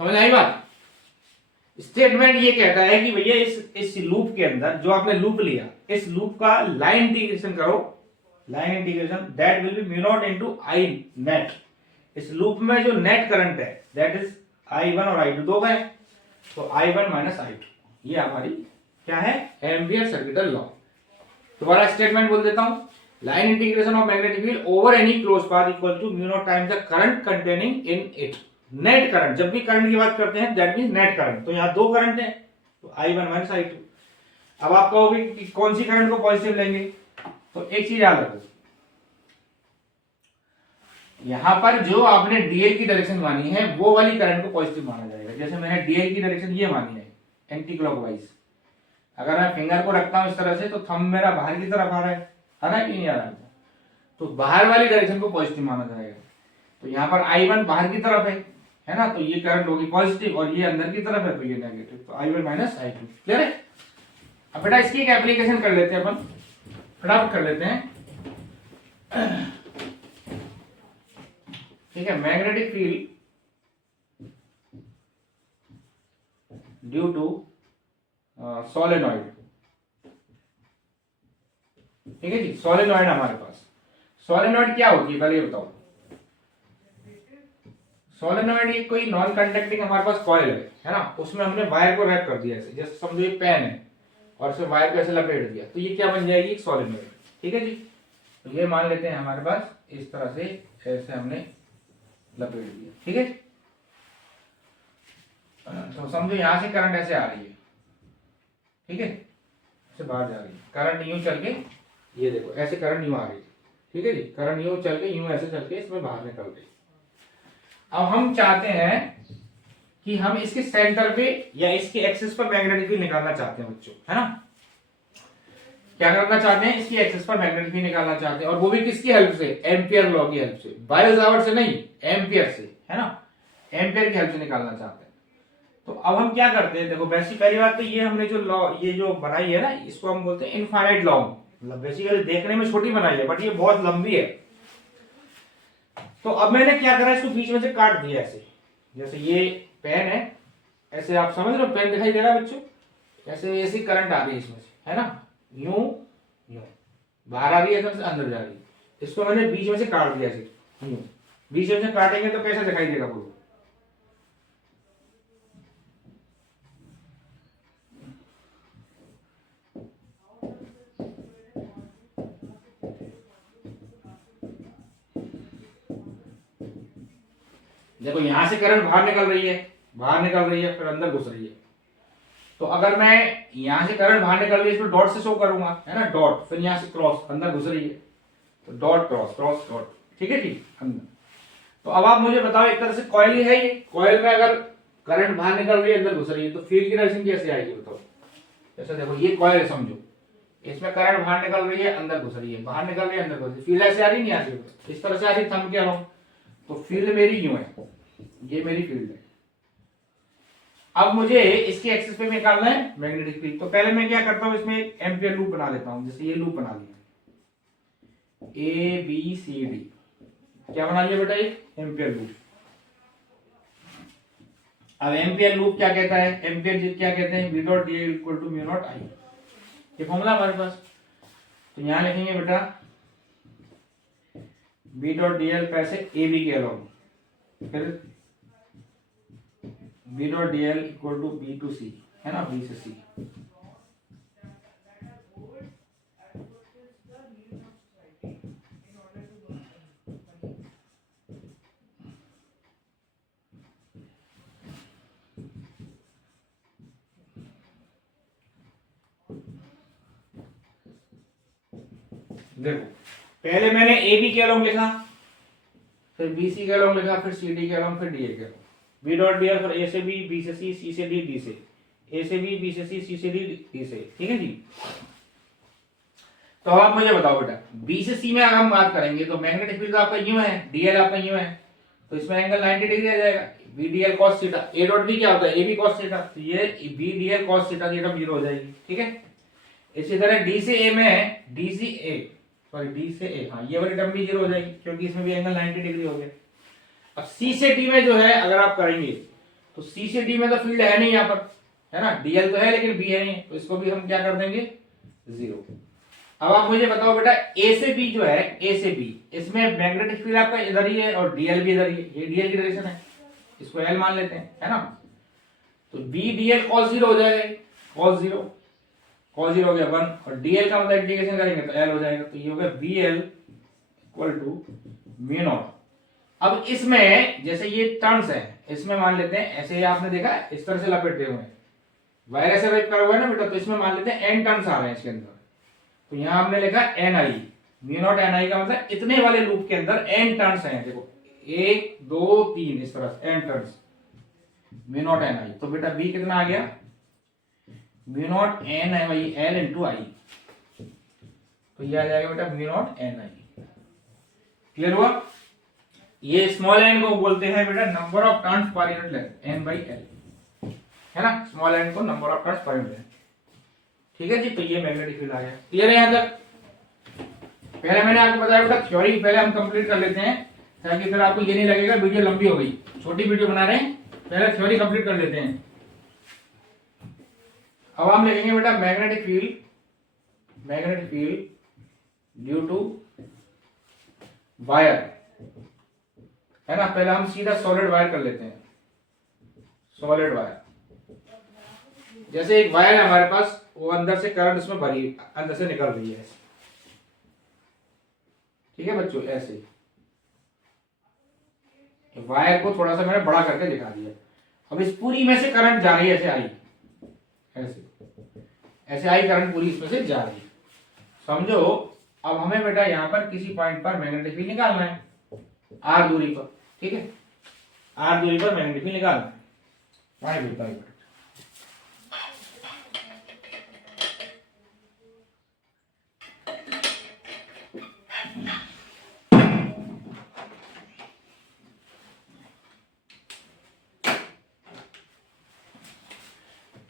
समझ आई बात। स्टेटमेंट ये कहता है कि भैया इस लूप के अंदर जो आपने लूप लिया, इस लूप का लाइन इंटीग्रेशन करो, line integration that will be mu not into I net, इस लूप में जो नेट करंट है दैट इज i1 और i2 दो गए, तो i1 माइनस i2, ये हमारी क्या है एम्पियर सर्किटल लॉ। दोबारा स्टेटमेंट बोल देता हूं, line integration of magnetic field over any close path equal to mu not times the current containing in it. Net current, जब भी करंट की बात करते हैं दैट मींस नेट करंट, तो यहां 2 करंट है, तो i1 माइनस i2। अब आप कहोगे कि कौन सी करंट को पॉजिटिव लेंगे, तो एक चीज याद रखो, यहां पर जो आपने डीएल की डायरेक्शन मानी है वो वाली करंट को पॉजिटिव माना जाएगा। जैसे मैंने डीएल की डायरेक्शन ये मानी है एंटी क्लॉकवाइज, अगर मैं फिंगर को रखता हूं इस तरह से तो थंब मेरा बाहर की तरफ आ रहा है ना कि नहीं आ रहा है, तो बाहर वाली डायरेक्शन को पॉजिटिव माना जाएगा। तो यहाँ पर i1 बाहर की तरफ है ना, तो ये करंट होगी पॉजिटिव, और ये अंदर की तरफ है तो ये नेगेटिव, तो i1 माइनस i2, क्लियर है। अब बेटा इसकी एक एप्लीकेशन कर लेते हैं अपन, फटाफट कर लेते हैं, ठीक है। Magnetic field due to solenoid, ठीक है जी, सोलेनॉइड हमारे पास, सोलेनॉइड क्या होती है पहले ये बताओ। सोलेनॉइड ये कोई नॉन कंडक्टिंग हमारे पास कॉइल है ना, उसमें हमने वायर को रैप कर दिया ऐसे, जैसे समझो ये पेन है और उसमें वायर को ऐसे लपेट दिया, तो ये क्या बन जाएगी सोलेनॉइड, ठीक है जी। तो ये मान लेते हैं हमारे पास इस तरह से ऐसे हमने लपेट दिया, ठीक है। तो समझो यहां से करंट ऐसे आ रही है, ठीक है, ऐसे बाहर जा रही है करंट, यूं चल के ये देखो ऐसे करंट यूं आ रही है, ठीक है जी, करंट यूं चल के यूं ऐसे चल के इसमें बाहर निकल गई। अब हम चाहते हैं कि हम इसके सेंटर पे या इसके एक्सिस पर मैग्नेटिक फील्ड निकालना चाहते हैं बच्चों, है ना। क्या करना चाहते हैं, इसकी एक्सिस पर मैग्नेटिक फील्ड निकालना चाहते हैं, और वो भी किसकी हेल्प से, एम्पियर लॉ की हेल्प से, बायो-सावर्ट से नहीं, एम्पियर से, है ना, एम्पियर की हेल्प से निकालना चाहते हैं। तो अब हम क्या करते हैं, देखो वैसी पहली बात तो ये हमने जो लॉ ये जो बनाई है ना, इसको हम बोलते हैं इनफाइनाइट लॉ। मतलब बेसिकली देखने में छोटी बनाई है बट ये बहुत लंबी है। तो अब मैंने क्या करा, इसको बीच में से काट दिया ऐसे, जैसे ये पेन है, ऐसे आप समझ रहे हो, पेन दिखाई दे रहा है बच्चों, ऐसे ऐसी करंट आ रही है इसमें से, है ना, यूं यूं बाहर आ रही है, से अंदर जा रही है। इसको मैंने बीच में से काट दिया ऐसे, यूं बीच में से काटेंगे तो कैसा दिखाई देगा बोलो। देखो यहां से करंट बाहर निकल रही है, बाहर निकल रही है, फिर अंदर घुस रही है। तो अगर मैं यहां से करंट बाहर निकल रही है, इसको डॉट से शो करूंगा, है ना, डॉट, फिर यहां से क्रॉस, अंदर घुस रही है, तो डॉट क्रॉस क्रॉस डॉट, ठीक है ठीक, अंदर। तो अब आप मुझे बताओ, एक तरह से कॉइल ही है ये, कॉइल में अगर करंट बाहर निकल रही है, अंदर घुस रही है, तो फील्ड की डायरेक्शन कैसे आएगी बताओ। जैसे देखो ये कॉइल है समझो, इसमें करंट बाहर निकल रही है, अंदर घुस रही है, बाहर निकल रही है, अंदर घुस रही है, फील्ड ऐसे आ रही नहीं आती, इस तरह से आ रही, थंब के अलाउ। तो फील्ड मेरी यूं है, ये मेरी फील्ड है। अब मुझे इसके एक्सिस पे निकालना है मैग्नेटिक फील्ड। तो पहले मैं क्या करता हूं, इसमें एक एम्पियर लूप बना लेता हूं। जैसे ये लूप बना लिया, ए बी सी डी, क्या बना लिया बेटा, एक एम्पियर लूप। अब एम्पियर लूप क्या कहता है, एम्पियर क्या कहते हैं, B dot d equal to mu not I, ये फॉर्मूला हमारे पास। तो यहां लिखेंगे बेटा बी डॉट डी एल पैसे ए बी के अलाउ, फिर B dot D l equal to B to C, है ना, बी से सी। देखो पहले मैंने ए बी के अलाउ लिखा, फिर बी सी के अलाउ लिखा, फिर सी डी के अलाउ, फिर डी ए के अलाउ। बी डॉट डी एल फिर ए से बी से सी से डी से, ए से बी से सी से डी से, ठीक है जी। तो आप मुझे बताओ बेटा, बी से सी में अगर हम बात करेंगे तो मैग्नेटिक फील्ड आपका यूं है, डीएल आपका यूं है, तो इसमें एंगल 90 डिग्री आ जाएगा, B D L cos theta, A dot B क्या होता है, ए बी कॉस थीटा, तो ये B D L cos theta की टर्म 0 हो जाएगी, ठीक है। इसी तरह डी से ए में, डी से ए सॉरी डी से ए, हाँ ये वाली टर्म भी 0 हो जाएगी क्योंकि इसमें भी एंगल 90 डिग्री हो गया। अब सी से डी में जो है अगर आप करेंगे तो सी से डी में तो फील्ड है नहीं यहाँ पर, है ना, डीएल तो है लेकिन बी है नहीं, तो इसको भी हम क्या कर देंगे 0। अब आप मुझे बताओ बेटा, ए से बी जो है, ए से बी, इसमें मैग्नेटिक फील्ड आपका इधर ही है और डीएल भी इधर ही है, ये डीएल की डायरेक्शन है, इसको एल मान लेते हैं, है ना। तो बी डीएल cos 0 हो जाएगा, cos 0 हो गया 1, और डीएल का मतलब इंटीग्रेशन करेंगे तो एल हो जाएगा, तो ये हो गया B L equal to mu not. अब इसमें जैसे ये टर्न्स है, इसमें मान लेते हैं ऐसे, आपने देखा इस तरह से लपेटे हुए हैं, वायर ऐसे रेप करा हुआ है ना बेटा, तो इसमें मान लेते हैं एन टर्न्स आ रहे हैं इसके अंदर, तो यहां हमने लिखा N I, mu naught N I का मतलब इतने वाले लूप के अंदर एन टर्न्स हैं, देखो 1 2 3 इस तरह से n turns, mu naught N I. तो बेटा बी कितना आ गया, mu naught N I l into I, तो ये आ जाएगा बेटा mu naught N I. Clear हुआ। ये स्मॉल एन को बोलते हैं बेटा number of turns per unit length, n by l, है ना, स्मॉल एन को number of turns per unit length, ठीक है जी। तो ये मैग्नेटिक फील्ड आ गया, क्लियर है यहां तक। पहले मैंने आपको बताया बेटा थ्योरी पहले हम कंप्लीट कर लेते हैं ताकि फिर आपको ये नहीं लगेगा वीडियो लंबी हो गई, छोटी वीडियो बना रहे हैं, पहले थ्योरी कंप्लीट कर लेते हैं। अब हम लिखेंगे बेटा magnetic field due to wire, है ना। पहले हम सीधा सॉलिड वायर कर लेते हैं, सॉलिड वायर, जैसे एक वायर है हमारे पास, वो अंदर से करंट उसमें भरी, अंदर से निकल रही है, ठीक है बच्चों, ऐसे वायर को थोड़ा सा मैंने बड़ा करके दिखा दिया। अब इस पूरी में से करंट जा रही है, ऐसे आई, ऐसे ऐसे आई करंट पूरी इसमें से जा रही है, समझो अब हमें बेटा यहाँ पर किसी पॉइंट पर मैग्नेटिक फील्ड निकालना है r दूरी पर, ठीक है, r दूरी पर मैग्नेटिक फील्ड निकालना है।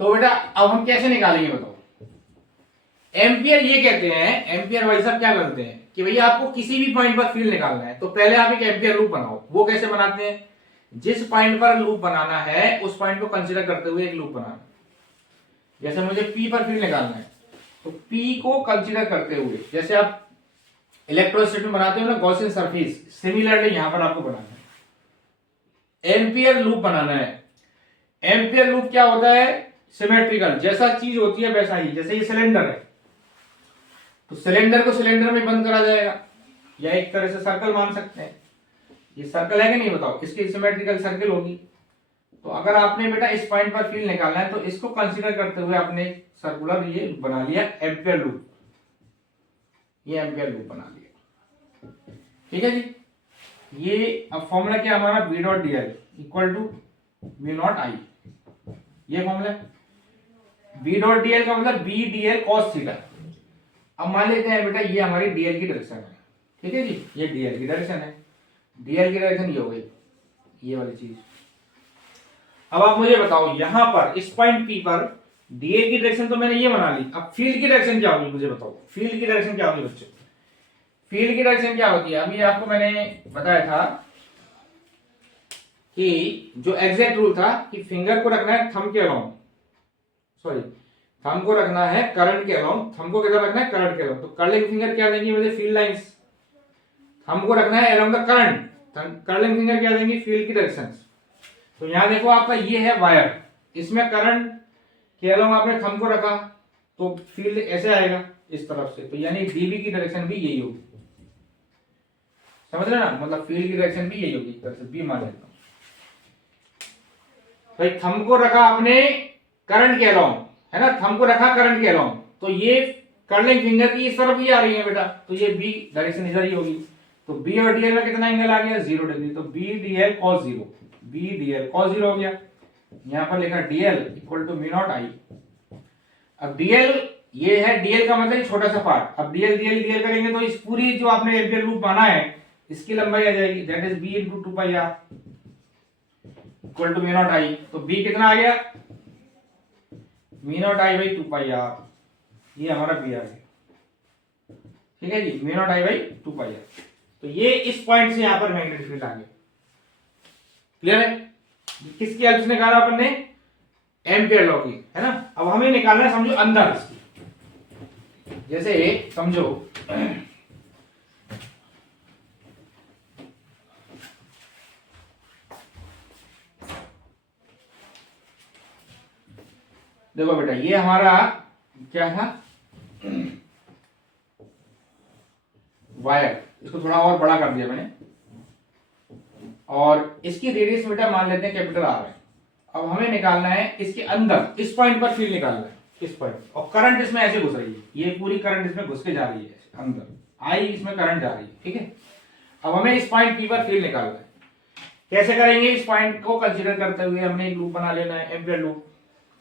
तो बेटा अब हम कैसे निकालेंगे बताओ। एम्पियर ये कहते हैं, एम्पियर भाई साहब क्या करते हैं कि भैया आपको किसी भी पॉइंट पर फील्ड निकालना है तो पहले आप एक एम्पियर लूप बनाओ। वो कैसे बनाते हैं, जिस पॉइंट पर लूप बनाना है उस पॉइंट को कंसीडर करते हुए एक लूप बनाना। जैसे मुझे पी पर फील्ड निकालना है तो पी को कंसीडर करते हुए, जैसे आप इलेक्ट्रोस्टैटिक में बनाते हो ना गॉसियन सरफेस, सिमिलरली यहां पर आपको बनाना है, एम्पियर लूप बनाना है। एम्पियर लूप क्या होता है, सिमेट्रिकल, जैसा चीज होती है वैसा ही। जैसे ये सिलेंडर है तो सिलेंडर को सिलेंडर में बंद करा जाएगा, या एक तरह से सर्कल मान सकते हैं। ये सर्कल है कि नहीं बताओ, इसकी सिमेट्रिकल सर्कल होगी। तो अगर आपने बेटा इस पॉइंट पर फील्ड निकालना है तो इसको कंसीडर करते हुए आपने सर्कुलर ये बना लिया एम्पियर लूप, ये एम्पियर लूप बना लिया, ठीक है जी। ये अब फॉर्मूला क्या हमारा, B dot D l equal to mu not I, ये formula. B dot D l का मतलब B D L cos theta. अब मान लेते हैं बेटा ये हमारी डीएल की डायरेक्शन है, ठीक है जी, ये डीएल की डायरेक्शन है, डीएल की डायरेक्शन ये हो गई, ये वाली चीज। अब आप मुझे बताओ यहां पर इस पॉइंट पी पर डीएल की डायरेक्शन तो मैंने ये बना ली, अब फील्ड की डायरेक्शन क्या होगी मुझे बताओ। फील्ड की डायरेक्शन क्या होगी बच्चों, फील्ड की डायरेक्शन क्या होती है, अभी आपको मैंने बताया था कि जो एग्जैक्ट रूल था कि फिंगर को रखना है थंब के अलाउंग, सॉरी थंब को रखना है करंट के अलाउंग, थंब को किधर रखना है करंट के अलाउंग। तो कर्लिंग फिंगर क्या देंगी मुझे, फील्ड लाइंस। थंब को रखना है around the current, curling finger क्या देंगी, फील्ड की डायरेक्शन। तो यहां देखो आपका ये है वायर, इसमें करंट के अलाउंग आपने थंब को रखा तो फील्ड ऐसे आएगा इस तरफ से, तो यानी डीबी की डायरेक्शन भी यही होगी, समझ रहे ना, मतलब फील्ड की डायरेक्शन भी यही होगी, इस तरह से बी मान लेता हूं। भाई थंब को रखा आपने करंट के अलाउंग, है ना, थंब को रखा करंट के अलाउंग, तो ये कर्लिंग फिंगर की इस तरफ ही आ रही है बेटा, तो ये बी डायरेक्शन इधर ही होगी। तो बी और डीएल में कितना एंगल आ गया, 0 डिग्री, तो B dl cos 0, B dl cos 0 हो गया। यहां पर लिखा dl equal to mu not I. अब डीएल ये है, डीएल का मतलब छोटा सा पार्ट, अब डीएल डीएल डीएल करेंगे तो इस पूरी जो आपने एम्पियर लूप माना है इसकी लंबाई आ जाएगी, that is B into 2 pi r equal to mu not I. तो बी कितना आ गया, mu not I by 2 pi are, ये हमारा बी आ गया, ठीक है जी, mu not I by 2 pi are. तो ये इस पॉइंट से यहां पर मैग्नेटिक फील्ड आ गया, क्लियर है। किसकी हेल्प से निकाला अपन ने, एम्पियर लॉ की, है ना। अब हमें निकालना है समझो अंदर इसकी, जैसे समझो देखो बेटा ये हमारा क्या था, वायर, इसको थोड़ा और बड़ा कर दिया मैंने, और इसकी रेडियस बेटा मान लेते हैं कैपिटल आर है। अब हमें निकालना है इसके अंदर, इस पॉइंट पर फील्ड निकालना है, इस पॉइंट, और करंट इसमें ऐसे घुस रही है, ये पूरी करंट इसमें घुस के जा रही है अंदर, आई इसमें करंट जा रही है, ठीक है। अब हमें इस पॉइंट पी पर फील्ड निकालना है, कैसे करेंगे, इस पॉइंट को कंसीडर करते हुए हमने एक लूप बना लेना है, एम्पियर लूप,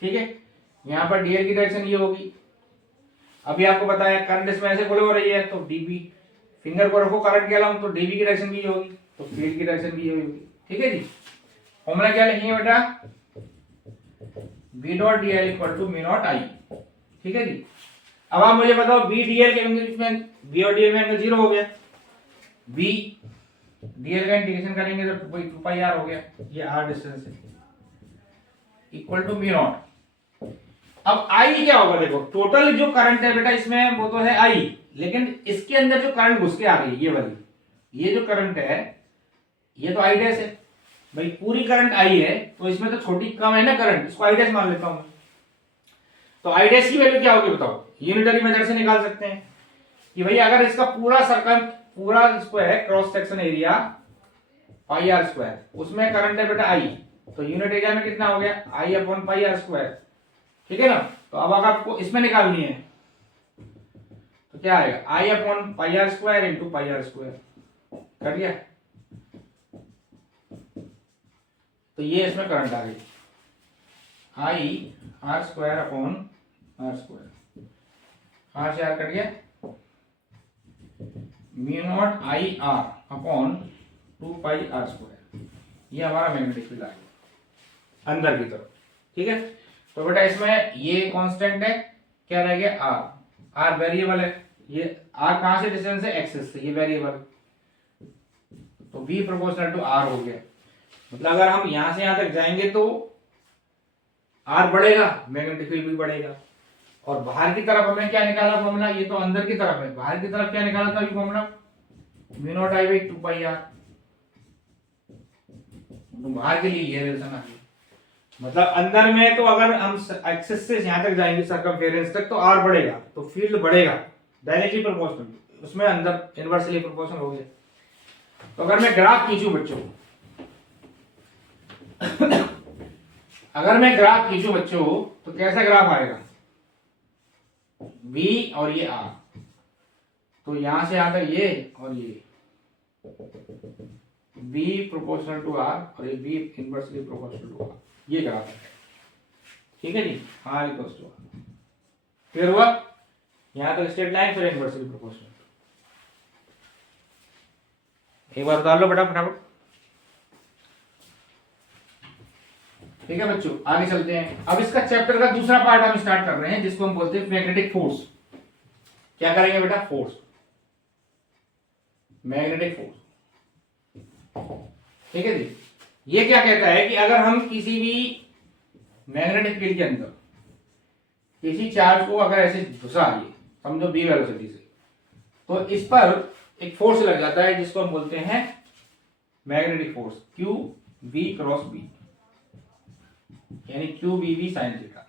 ठीक है। यहां पर डीएल की डायरेक्शन ये होगी, अभी आपको बताया करंट इसमें ऐसे फ्लो हो रही है, तो डीबी, फिंगर को रखो करंट के अलाउंग, तो डीबी की डायरेक्शन भी होगी, तो फील्ड की डायरेक्शन भी होगी, ठीक है जी। फॉर्मूला क्या लिखेंगे बेटा, B dot D l equal to mu not I, ठीक है जी। अब आप मुझे बताओ बी डी एल के एंगल में, बी और डी एल में एंगल 0 हो गया, बी डी एल का इंटीग्रेशन करेंगे तो 2 पाई आर हो गया, ये आर डिस्टेंस है, इक्वल टू म्यू नॉट। अब आई क्या होगा, देखो टोटल जो करंट है बेटा इसमें वो तो है आई, लेकिन इसके अंदर जो करंट घुस के आ रही है ये वाली, ये जो करंट है ये तो आई डैश है भाई, पूरी करंट आई है तो इसमें तो छोटी कम है ना करंट, इसको आई डैश मान लेता हूं। तो आई डैश की वैल्यू क्या होगी बताओ, यूनिटरी मेथड से निकाल सकते हैं कि भाई अगर इसका पूरा सर्कल, पूरा इसको है cross section area pi are square, उसमें करंट है बेटा आई, तो यूनिट एरिया में कितना हो गया, आई अपॉन पाई आर स्क्वायर, ठीक है ना। तो अब अगर आपको इसमें निकालनी है तो तो क्या आएगा I upon pi are square into pi are square, कर दिया। तो ये इसमें करंट आ गई I r square upon are square, r से आर कट गया, mu not I r upon 2 pi are square, ये हमारा मैग्नेटिक फील्ड आ गया अंदर की तरफ। ठीक है, तो बेटा इसमें ये कांस्टेंट है, क्या रह गया आर, आर वेरिएबल है, ये आर कहां से डिस्टेंस है एक्सिस से, ये वेरिएबल, तो बी प्रोपोर्शनल टू आर हो गया। मतलब अगर हम यहां से यहां तक जाएंगे तो आर बढ़ेगा, मैग्नेटिक फील्ड भी बढ़ेगा। और बाहर की तरफ हमें क्या निकाला फॉर्मूला, ये तो अंदर की तरफ है, बाहर की तरफ क्या निकाला था formula, mu not I by 2 pi are, तो बाहर के लिए ये रिलेशन आ गया। मतलब अंदर में तो अगर हम एक्सिस से यहां तक जाएंगे सर्कमफेरेंस तक तो आर बढ़ेगा, तो फील्ड बढ़ेगा डायरेक्टली प्रोपोर्शनल, उसमें अंदर इनवर्सली प्रोपोर्शनल हो गया। तो अगर मैं ग्राफ खींचूं बच्चों अगर मैं ग्राफ खींचूं बच्चों तो कैसा ग्राफ आएगा, V और ये R, तो यहां से यहां तक ये और ये V प्रोपोर्शनल टू R और ये V inversely proportional to R, ये ग्राफ है। ठीक है जी, R equals to R, clear हुआ? यहां तक स्ट्रेट लाइन, फिर इनवर्सली प्रोपोर्शनल। एक बार उतार लो बेटा फटाफट। ठीक है बच्चों, आगे चलते हैं। अब इसका चैप्टर का दूसरा पार्ट हम स्टार्ट कर रहे हैं, जिसको हम बोलते हैं मैग्नेटिक फोर्स। क्या करेंगे बेटा, फोर्स, मैग्नेटिक फोर्स। ठीक है जी, ये क्या कहता है कि अगर हम किसी भी मैग्नेटिक फील्ड के अंदर किसी चार्ज को अगर ऐसे घुसा दिए, समझो बी वेलोसिटी से, तो इस पर एक फोर्स लग जाता है जिसको हम बोलते हैं magnetic force, q B cross B, यानी q B B sine theta.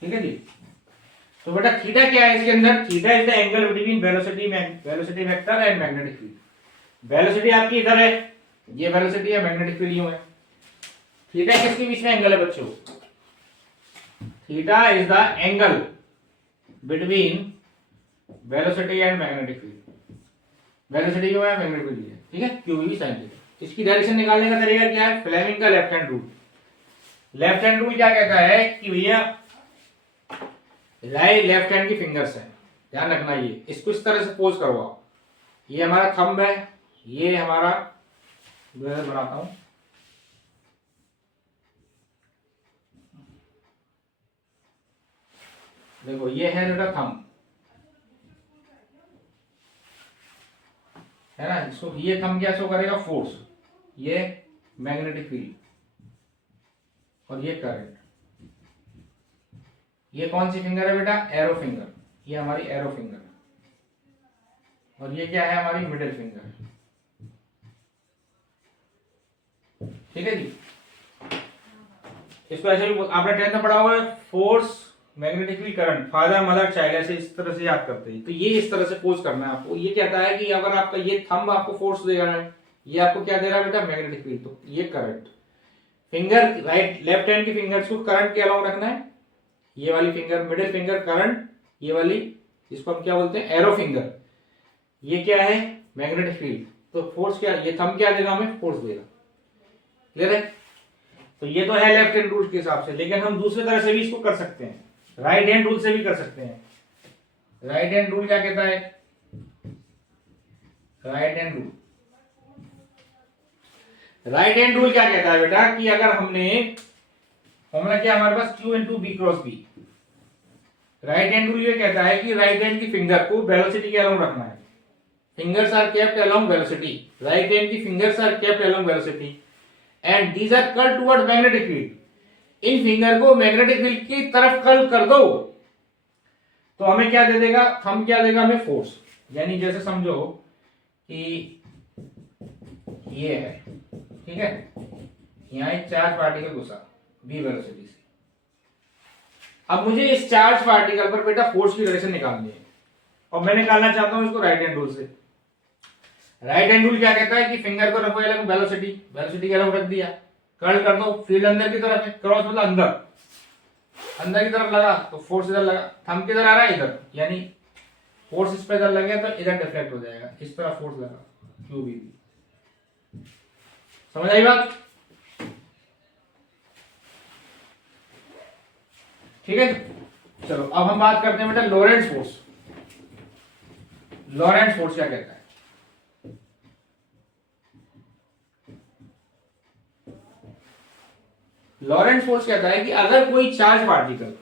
ठीक है जी, तो बेटा थीटा क्या है इसके अंदर, theta is the angle between velocity vector and magnetic field. Velocity आपकी इधर है, ये वेलोसिटी है, मैग्नेटिक फील्ड यूं है। थीटा किसके बीच में एंगल है बच्चों, theta is the angle between velocity and magnetic field, velocity जो है मैग्नेटिक फील्ड है। ठीक है, क्यू बी साइन थीटा। इसकी डायरेक्शन निकालने का तरीका क्या है, फ्लेमिंग का left hand rule. Left hand rule क्या कहता है कि भैया लाई लेफ्ट हैंड की फिंगर्स है, ध्यान रखना, ये इसको इस तरह से पोज करवाओ, ये हमारा थंब है, ये हमारा बनाता हूं, देखो ये है बेटा थंब, है ना, इसको ये थंब क्या शो करेगा, फोर्स, ये मैग्नेटिक फील्ड और ये करंट। ये कौन सी फिंगर है बेटा, एरो फिंगर, ये हमारी एरो फिंगर है, और ये क्या है, हमारी मिडिल फिंगर। ठीक है जी, इसको ऐसे भी आपने 10th में पढ़ा हुआ है, force magnetic field current, father mother child, ऐसे इस तरह से याद करते हैं। तो ये इस तरह से पोज करना है आपको। ये कहता है कि अगर आपका ये थंब आपको फोर्स दे रहा है, ये आपको क्या दे रहा है बेटा, मैग्नेटिक फील्ड, तो ये current. Finger right left hand की फिंगर्स को करंट के अलाउंग रखना है, ये वाली फिंगर मिडिल फिंगर करंट, ये वाली इसको हम क्या बोलते हैं, एरो फिंगर, ये क्या है, मैग्नेटिक फील्ड। तो फोर्स क्या, ये थंब क्या देगा, हमें फोर्स देगा। क्लियर है? तो ये तो है लेफ्ट हैंड रूल के हिसाब से, लेकिन हम दूसरी तरह से भी इसको कर सकते हैं, राइट हैंड रूल से भी कर सकते हैं। राइट हैंड रूल क्या कहता है, right hand rule, right hand rule क्या कहता है बेटा कि अगर हमने फॉर्मूला क्या हमारे पास, Q into B cross B. Right hand rule ये कहता है कि राइट हैंड की फिंगर को वेलोसिटी के अलोंग रखना है, fingers are kept along velocity, right hand की fingers are kept along velocity and these are curl toward magnetic field. इन फिंगर को मैग्नेटिक फील्ड की तरफ कर्ल कर दो तो हमें क्या दे देगा, थंब क्या देगा, हमें फोर्स। यानी जैसे समझो कि ये है, ठीक है, यहां एक चार्ज पार्टिकल घुसा बी वेलोसिटी से, अब मुझे इस चार्ज पार्टिकल पर बेटा फोर्स की डायरेक्शन निकालनी है, और मैं निकालना चाहता हूं इसको राइट हैंड रूल से। राइट हैंड रूल क्या कहता है कि फिंगर को रखो अलग, वेलोसिटी, वेलोसिटी के अलग रख दिया, कर्ल कर दो, फील्ड अंदर की तरफ है, क्रॉस मतलब अंदर, अंदर की तरफ लगा तो फोर्स इधर लगा, थंब किधर आ रहा है इधर, यानी फोर्स इस पे इधर लगेगा तो इधर डिफ्लेक्ट हो जाएगा, इस तरह फोर्स लगा क्यू बी। समझ आई बात? ठीक है, चलो अब हम बात करते हैं बेटा लॉरेंट्ज फोर्स। लॉरेंट्ज फोर्स क्या कहता है? लॉरेंट्ज फोर्स कहता है कि अगर कोई चार्ज पार्टिकल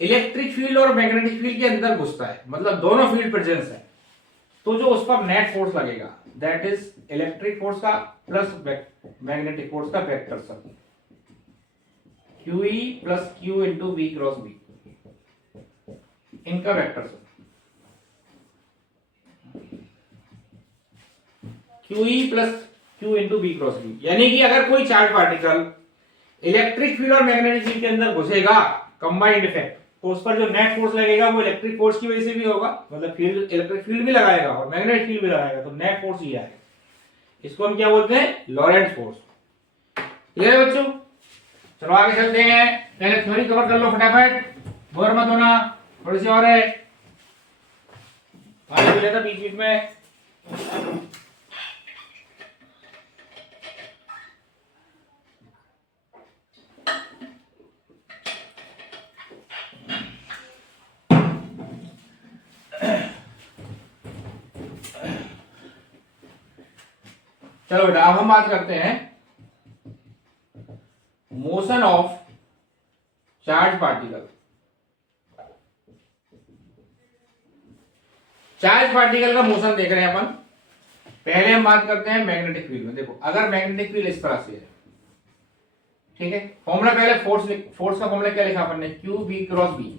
इलेक्ट्रिक फील्ड और मैग्नेटिक फील्ड के अंदर घुसता है, मतलब दोनों फील्ड प्रेजेंस है, तो जो उस पर नेट फोर्स लगेगा दैट इज इलेक्ट्रिक फोर्स का प्लस मैग्नेटिक फोर्स का vector sum, QE plus Q into V cross B, इनका vector sum. QE plus Q into B cross B, यानी कि अगर कोई चार्ज पार्टिकल इलेक्ट्रिक फील्ड और magnetic field के अंदर घुसेगा कंबाइंड इफेक्ट, तो उस पर जो नेट फोर्स लगेगा वो इलेक्ट्रिक फोर्स की वजह से भी होगा, मतलब फील्ड इलेक्ट्रिक फील्ड भी लगाएगा और मैग्नेटिक फील्ड भी लगाएगा, तो नेट फोर्स ये आएगा। इसको हम क्या बोलते हैं? लॉरेंट्ज फोर्स। क्लियर है बच्चों? चलो आगे चलते हैं, पहले थ्योरी कवर कर लो फटाफट, बोर मत होना, थोड़ी सी और है, पानी पी लेता बीच बीच में। चलो बेटा अब हम बात करते हैं motion of charge particle. Charge particle का मोशन देख रहे हैं अपन। पहले हम बात करते हैं मैग्नेटिक फील्ड में। देखो अगर मैग्नेटिक फील्ड इस तरह से है, ठीक है, फॉर्मूला पहले फोर्स का फॉर्मूला क्या लिखा अपन ने? क्यू बी क्रॉस बी,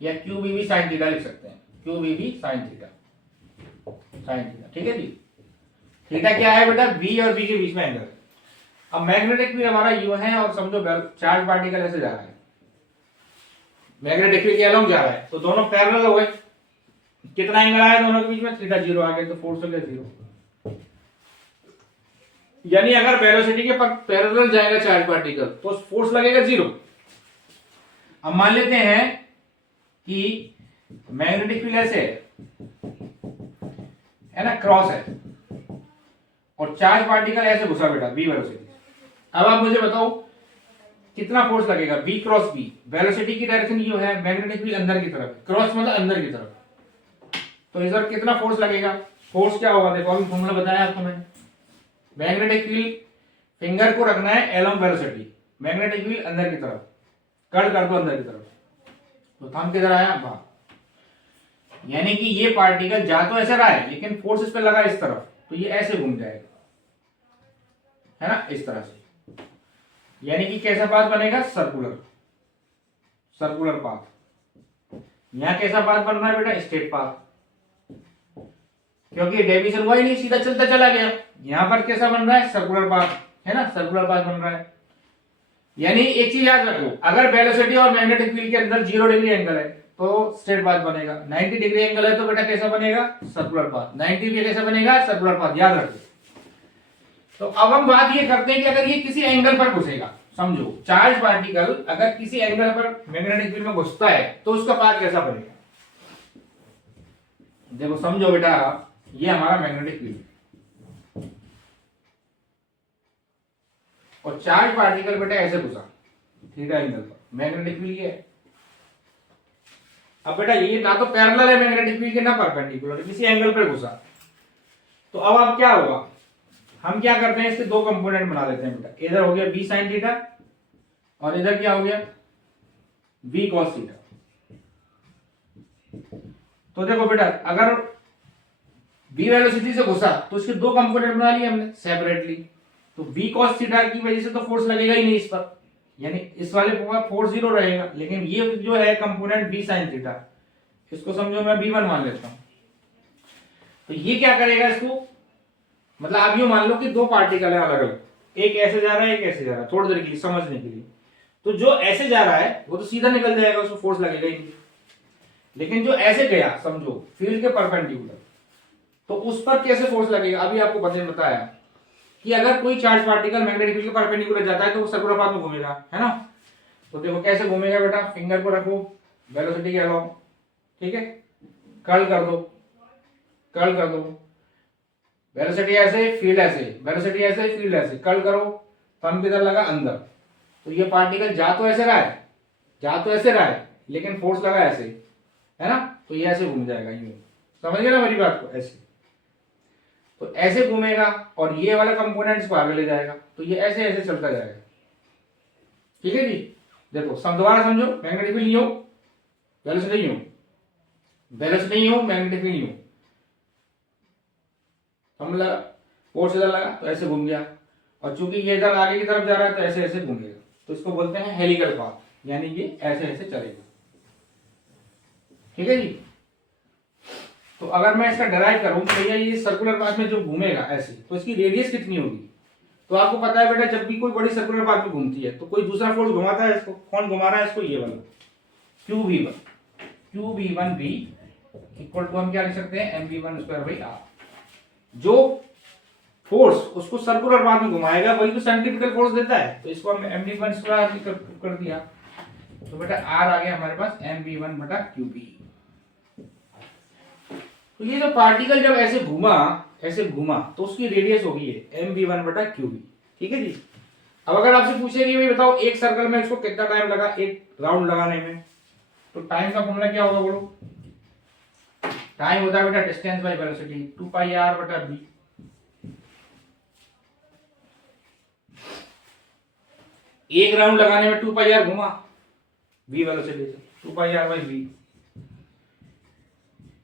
या क्यू बी भी साइन थीटा लिख सकते हैं, क्यू बी भी साइन थीटा, ठीक है जी। थीटा क्या है बेटा? बी और बी के बीच में एंगल। अब मैग्नेटिक फील्ड हमारा यू है और समझो चार्ज पार्टिकल ऐसे जा रहा है, मैग्नेटिक फील्ड के अलोंग जा रहा है, तो दोनों पैरेलल हो गए। कितना एंगल आया दोनों के बीच में? थीटा 0 आ गया, तो फोर्स हो गया 0। यानी अगर वेलोसिटी के पैरेलल जाएगा चार्ज पार्टिकल तो फोर्स लगेगा 0। अब मान लेते हैं कि मैग्नेटिक फील्ड ऐसे है ना, क्रॉस है, और चार्ज पार्टिकल ऐसे घुसा बेटा बी वेलोसिटी। अब आप मुझे बताओ कितना फोर्स लगेगा? बी क्रॉस बी, वेलोसिटी की डायरेक्शन ये है, मैग्नेटिक फील्ड अंदर की तरफ, क्रॉस मतलब अंदर की तरफ, तो इधर कितना फोर्स लगेगा? फोर्स क्या होगा? देखो अभी फॉर्मूला बताया आपको मैंने, मैग्नेटिक फील्ड फिंगर को रखना है एलोंग वेलोसिटी, मैग्नेटिक फील्ड अंदर की तरफ, कर्ल कर दो अंदर की तरफ, तो थंब किधर आया? बाहर। यानी कि ये पार्टिकल जा तो ऐसे रहा है लेकिन फोर्स इस पे लगा इस तरफ, तो ये ऐसे घूम जाएगा, है ना, इस तरह से। यानी कि कैसा पाथ बनेगा? Circular, circular path. यहां कैसा पाथ बन रहा है बेटा? स्ट्रेट पाथ, क्योंकि डेविएशन हुआ ही नहीं, सीधा चलता चला गया। यहां पर कैसा बन रहा है? सर्कुलर पाथ, है ना, सर्कुलर पाथ बन रहा है। यानी एक चीज याद रखो, अगर वेलोसिटी और मैग्नेटिक फील्ड के अंदर 0 डिग्री एंगल है तो स्ट्रेट पाथ बनेगा, 90 डिग्री एंगल है तो बेटा कैसा बनेगा? Circular path. 90 भी कैसा बनेगा? सर्कुलर पाथ, याद रखो। तो अब हम बात ये करते हैं कि अगर ये किसी एंगल पर घुसेगा, समझो चार्ज पार्टिकल अगर किसी एंगल पर मैग्नेटिक फील्ड में घुसता है तो उसका पाथ कैसा बनेगा? देखो समझो बेटा, ये हमारा मैग्नेटिक फील्ड और चार्ज पार्टिकल बेटा ऐसे घुसा थीटा एंगल पर, मैग्नेटिक फील्ड ये है। अब बेटा ये ना तो पैरेलल है मैग्नेटिक फील्ड के, ना परपेंडिकुलर, किसी एंगल पर घुसा, तो अब क्या होगा? हम क्या करते हैं, इसके दो कंपोनेंट बना लेते हैं बेटा। इधर हो गया बी साइन थीटा और इधर क्या हो गया? B cos theta. तो देखो बेटा अगर बी वेलोसिटी से घुसा तो इसके दो कंपोनेंट बना लिए हमने सेपरेटली, तो बी कॉस थीटा की वजह से तो फोर्स लगेगा ही नहीं इस पर, यानी इस वाले पर फोर्स 0 रहेगा। लेकिन ये जो है कंपोनेंट बी साइन थीटा, इसको समझो मैं B1 मान लेता हूं, तो ये क्या करेगा इसको, मतलब आप यूं मान लो कि दो पार्टिकल है अलग अलग, एक ऐसे जा रहा है एक ऐसे जा रहा है, थोड़ी देर के लिए समझने के लिए। तो जो ऐसे जा रहा है वो तो सीधा निकल जाएगा, उसको फोर्स लगेगा ही नहीं। लेकिन जो ऐसे गया समझो फील्ड के परपेंडिकुलर, तो उस पर कैसे फोर्स लगेगा? अभी आपको बताया कि अगर कोई चार्ज पार्टिकल मैग्नेटिक फील्ड के परपेंडिकुलर जाता है तो वो सर्कुलर पाथ में घूमेगा, है ना। तो देखो कैसे घूमेगा बेटा, फिंगर को रखो वेलोसिटी के अलाउ, ठीक है, कर्ल कर दो, कर्ल कर दो, वेलोसिटी ऐसे फील्ड ऐसे, वेलोसिटी ऐसे फील्ड ऐसे, कर्ल करो, थंब किधर लगा अंदर, तो ये पार्टिकल जा तो ऐसे रहा है, जा तो ऐसे रहा है, लेकिन फोर्स लगा ऐसे, है ना, तो ये ऐसे घूम जाएगा, यूं समझ गए ना मेरी बात को, ऐसे तो ऐसे घूमेगा और ये वाला कंपोनेंट इसको आगे ले जाएगा, तो ये ऐसे ऐसे चलता जाएगा, ठीक है जी। देखो सब दोबारा समझो, मैग्नेटिक फील्ड यूं, वेलोसिटी यूं, वेलोसिटी यूं, मैग्नेटिक फील्ड यूं, हम लगा फोर्स इधर लगा तो ऐसे घूम गया, और चूंकि ये इधर आगे की तरफ जा रहा है तो ऐसे ऐसे घूमेगा, तो इसको बोलते हैं हेलिकल पाथ, यानी ये ऐसे ऐसे चलेगा, ठीक है जी। तो अगर मैं इसका डिराइव करूं तो भैया ये सर्कुलर पाथ में जो घूमेगा ऐसे, तो इसकी रेडियस कितनी होगी, तो आपको पता है बेटा जब भी कोई बड़ी सर्कुलर पाथ में घूमती है तो कोई दूसरा फोर्स घुमाता है इसको, कौन घुमा रहा है इसको, ये वाला QV1, QV1V इक्वल टू हम क्या लिख सकते हैं mv1/r, जो फोर्स उसको सर्कुलर पाथ में घुमाएगा वही तो सेंट्रीफ्यूगल फोर्स देता है, तो इसको हम mv1/r कर दिया, तो बेटा r आ गया हमारे पास mv1/qv। तो ये जो पार्टिकल जब ऐसे घूमा तो उसकी रेडियस होगी ये mv1/qv, ठीक है जी। अब अगर आपसे पूछे कि भाई बताओ एक सर्कल में इसको कितना टाइम लगा एक राउंड लगाने में, तो टाइम का फॉर्मूला क्या होगा बोलो, टाइम होता है बेटा डिस्टेंस बाय वेलोसिटी 2πr/v, एक राउंड लगाने में 2πr घुमा v वेलोसिटी से, 2πr/v,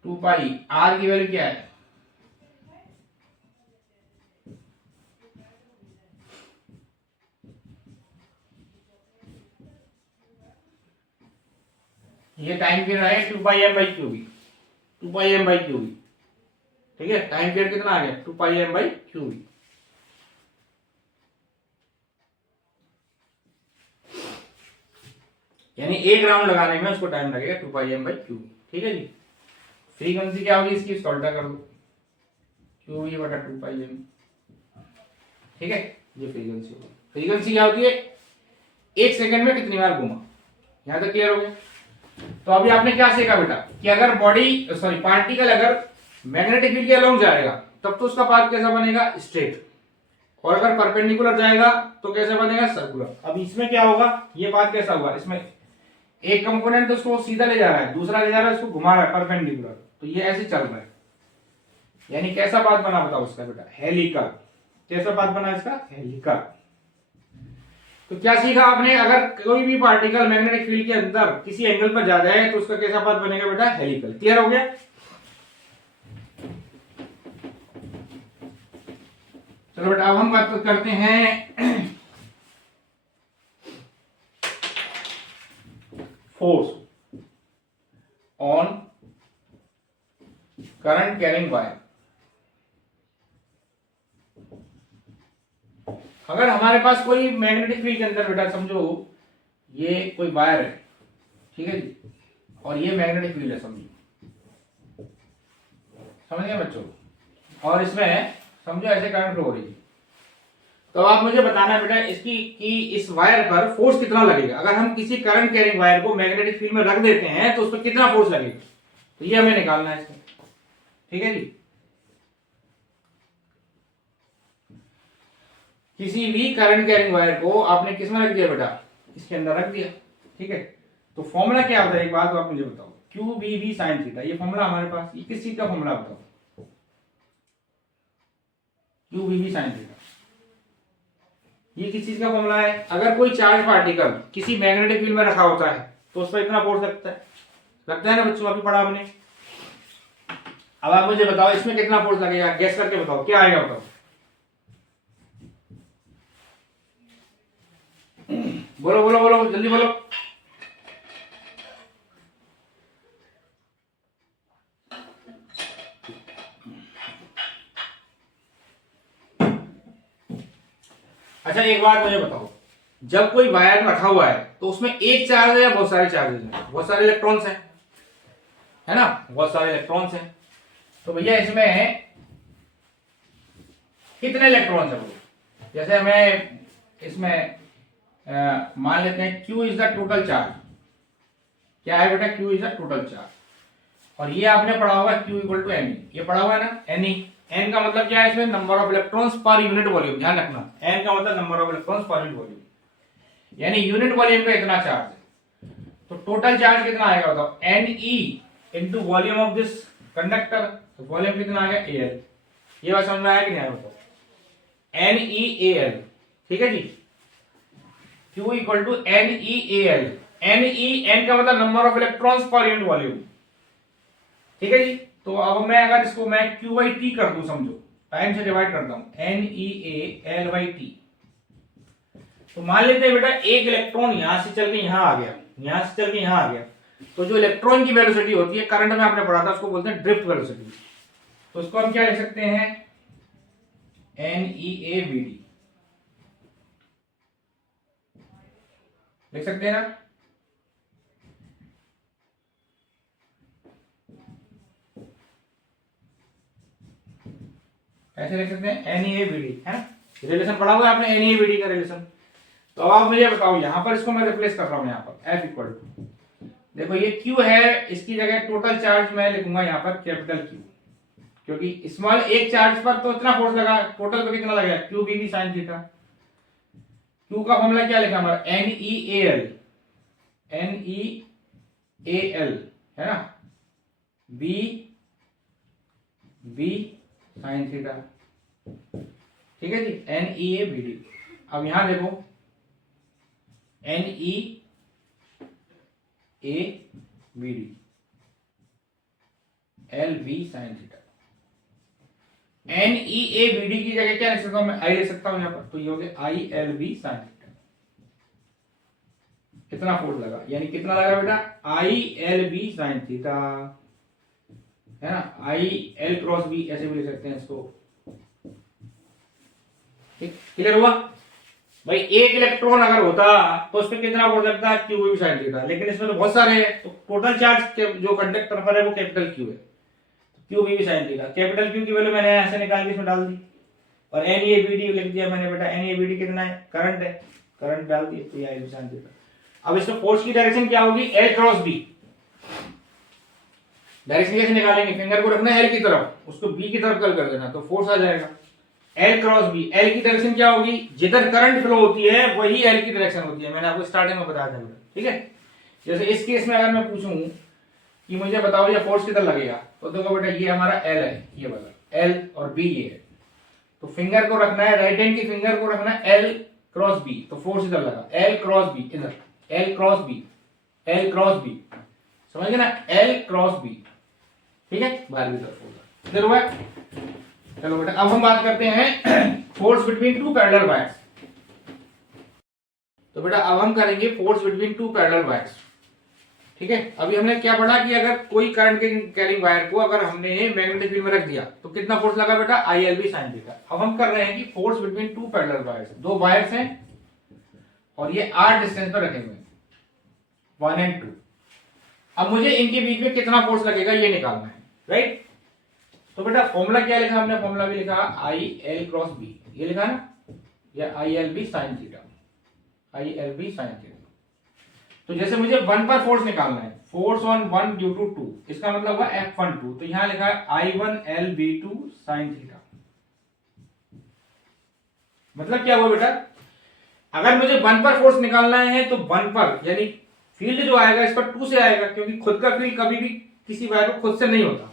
2πr की वैल्यू क्या है, ये टाइम पीरियड है 2πm/qv, 2πm/qv, ठीक है, टाइम पीरियड कितना आ गया 2πm/qv। यानी एक राउंड लगाने में उसको टाइम लगेगा 2πm/qv, ठीक है जी। फ्रीक्वेंसी क्या होगी इसकी, इसको उल्टा कर दो, qv/2πm, ठीक है, ये फ्रीक्वेंसी होगी। फ्रीक्वेंसी क्या होती है, एक सेकंड में कितनी बार घूमा, यहां तक क्लियर हो गया। तो अभी आपने क्या सीखा बेटा कि अगर पार्टिकल अगर मैग्नेटिक फील्ड के अलाउंग जाएगा तब तो उसका पाथ कैसा बनेगा, स्ट्रेट, और अगर परपेंडिकुलर जाएगा तो कैसे बनेगा, सर्कुलर। अब इसमें क्या होगा, ये पाथ कैसा होगा, इसमें एक कंपोनेंट तो उसको सीधा ले जा रहा है, दूसरा ले जा रहा है उसको घुमा रहा है परपेंडिकुलर, तो ये ऐसे चल रहा है, यानी कैसा पाथ बना बताओ उसका बेटा, हेलिकल। कैसा पाथ बना इसका, हेलिकल। तो क्या सीखा आपने, अगर कोई भी पार्टिकल मैग्नेटिक फील्ड के अंदर किसी एंगल पर जा जाए तो उसका कैसा पाथ बनेगा बेटा, हेलिकल। क्लियर हो गया। चलो बेटा अब हम बात करते हैं force on current carrying wire. अगर हमारे पास कोई मैग्नेटिक फील्ड के अंदर बेटा समझो ये कोई वायर है, ठीक है जी, और ये मैग्नेटिक फील्ड है, समझ गए बच्चों, और इसमें समझो ऐसे करंट फ्लो हो रही है, तो आप मुझे बताना है बेटा इसकी कि इस वायर पर फोर्स कितना लगेगा। अगर हम किसी करंट कैरिंग वायर को मैग्नेटिक फील्ड में रख देते हैं तो उस पर कितना फोर्स लगेगा, तो ये हमें निकालना है इसमें, ठीक है जी। किसी भी करंट कैरिंग वायर को आपने किस में रख दिया बेटा, इसके अंदर रख दिया, ठीक है। तो फॉर्मूला क्या होता है, एक बात तो आप मुझे बताओ, QVV sin थीटा, ये फॉर्मूला हमारे पास, ये किस चीज का फॉर्मूला बताओ, QVV sin थीटा, ये किस चीज का फॉर्मूला है। अगर कोई चार्ज पार्टिकल किसी मैग्नेटिक फील्ड में रखा होता है तो उस पर इतना फोर्स लगता है ना बच्चों, अभी पढ़ा हमने। अब आप मुझे बताओ इसमें कितना फोर्स लगेगा, गैस करके बताओ क्या आएगा, बताओ बोलो बोलो बोलो जल्दी बोलो। अच्छा एक बात मुझे बताओ, जब कोई वायर रखा हुआ है तो उसमें एक चार्ज है या बहुत सारे चार्जेस हैं, बहुत सारे इलेक्ट्रॉन्स हैं, है ना, बहुत सारे इलेक्ट्रॉन्स हैं। तो भैया इसमें कितने इलेक्ट्रॉन्स है, जैसे हमें इसमें मान लेते हैं Q is the total charge. क्या है बेटा? Q is the total charge. और ये आपने पढ़ा होगा Q इक्वल टू N, ये पढ़ा हुआ है ना, Ne। N का मतलब क्या है इसमें? Number of electrons per unit volume. ध्यान रखना, N का मतलब number of electrons per unit volume, यानी यूनिट वॉल्यूम का इतना चार्ज है। तो टोटल चार्ज कितना आएगा बताओ? Ne into volume of this conductor. तो वॉल्यूम कितना आ गया? Al। ये बात समझ में आया कि नहीं आया बताओ? NeAl, ठीक है जी। Q equal to NeAl। N का मतलब number of electrons per unit volume, ठीक है जी। तो अब मैं अगर इसको मैं Q/T कर दूं, समझो टाइम से डिवाइड करता हूं, NeAl/T। तो मान लेते हैं बेटा एक इलेक्ट्रॉन यहां से चल के यहां आ गया, यहां से चल के यहां आ गया। तो जो इलेक्ट्रॉन की वेलोसिटी होती है, करंट में आपने पढ़ा था, उसको बोलते हैं ड्रिफ्ट वेलोसिटी। तो उसको हम क्या लिख सकते हैं? NeAVD लिख सकते हैं ना? ऐसे लिख सकते हैं NeAVD, है ना? रिलेशन पढ़ा हुआ है आपने NeAVD का रिलेशन। तो अब आप मुझे बताओ, यहां पर इसको मैं रिप्लेस कर रहा हूं, यहां पर F इक्वल टू, देखो ये Q है, इसकी जगह टोटल चार्ज मैं लिखूंगा यहां पर कैपिटल Q, क्योंकि स्मॉल एक चार्ज पर तो इतना फोर्स लगा, टोटल पे कितना लगेगा? QBV sin theta. Q का फॉर्मूला क्या लिखा हमारा? NeAl, NeAl, है ना, B sin थीटा, ठीक है जी, NeABD। अब यहां देखो NeABD, LV sin theta. NeABD की जगह क्या लिख सकता हूं मैं? I लिख सकता हूं यहां पर, तो ये हो गया ILV sin थीटा। कितना फोर्स लगा, यानी कितना लगा बेटा? ILV sin थीटा, है ना, IL क्रॉस B ऐसे भी लिख सकते हैं इसको। ठीक, क्लियर हुआ भाई? एक इलेक्ट्रॉन अगर होता तो उसमें कितना फोर्स लगता है? QV sin theta. लेकिन इसमें तो बहुत सारे हैं, तो टोटल चार्ज जो कंडक्टर पर है वो कैपिटल Q है, QV sin theta. Capital Q की वैल्यू मैंने ऐसे निकाल के इसमें डाल दी, और NeABD लिख दिया मैंने बेटा। NeABD कितना है? करंट है, करंट डाल दी, तो ये sin थीटा। अब इसमें फोर्स की डायरेक्शन क्या होगी? L cross B। डायरेक्शन कैसे निकालेंगे? फिंगर को रखना है L की तरफ, उसको B की तरफ कल कर देना, तो फोर्स आ जाएगा L क्रॉस B। L की डायरेक्शन क्या होगी? जिधर करंट फ्लो होती है वही L की डायरेक्शन होती है, मैंने आपको स्टार्टिंग में बताया था, ठीक है। जैसे इस केस में अगर मैं पूछूं कि मुझे बताओ ये फोर्स किधर लगेगा, तो देखो बेटा ये हमारा L है, ये वाला L, और B ये है। तो फिंगर को रखना है, राइट हैंड की फिंगर को रखना है L क्रॉस B, तो फोर्स इधर लगा L क्रॉस B, इधर L cross B, L cross B, समझ गए ना? L क्रॉस B, ठीक है, बाहर की तरफ होगा, इधर हुआ। चलो बेटा अब हम बात करते हैं force between two parallel wires. तो बेटा अब हम करेंगे force between two parallel wires, ठीक है। अभी हमने क्या पढ़ा कि अगर कोई करंट के कैरिंग वायर को अगर हमने मैग्नेटिक फील्ड में रख दिया तो कितना फोर्स लगा बेटा? ILV sin theta. अब हम कर रहे हैं कि force between two parallel wires, दो वायर्स हैं और ये R डिस्टेंस पर रखे हुए हैं, 1 and 2। अब मुझे इनके बीच में कितना फोर्स लगेगा ये निकालना है, राइट। तो बेटा फॉर्मूला क्या लिखा हमने? फॉर्मूला भी लिखा IL क्रॉस B, ये लिखा ना, या ILV sin theta, ILV sin theta. तो जैसे मुझे 1 पर फोर्स निकालना है, फोर्स ऑन 1 ड्यू टू 2, इसका मतलब हुआ F12, तो यहां लिखा है I1LV2 sin थीटा। मतलब क्या हुआ बेटा? अगर मुझे 1 पर फोर्स निकालना है तो 1 पर, यानी फील्ड जो आएगा इस पर 2 से आएगा, क्योंकि खुद का फील्ड कभी भी किसी वायर को खुद से नहीं होता।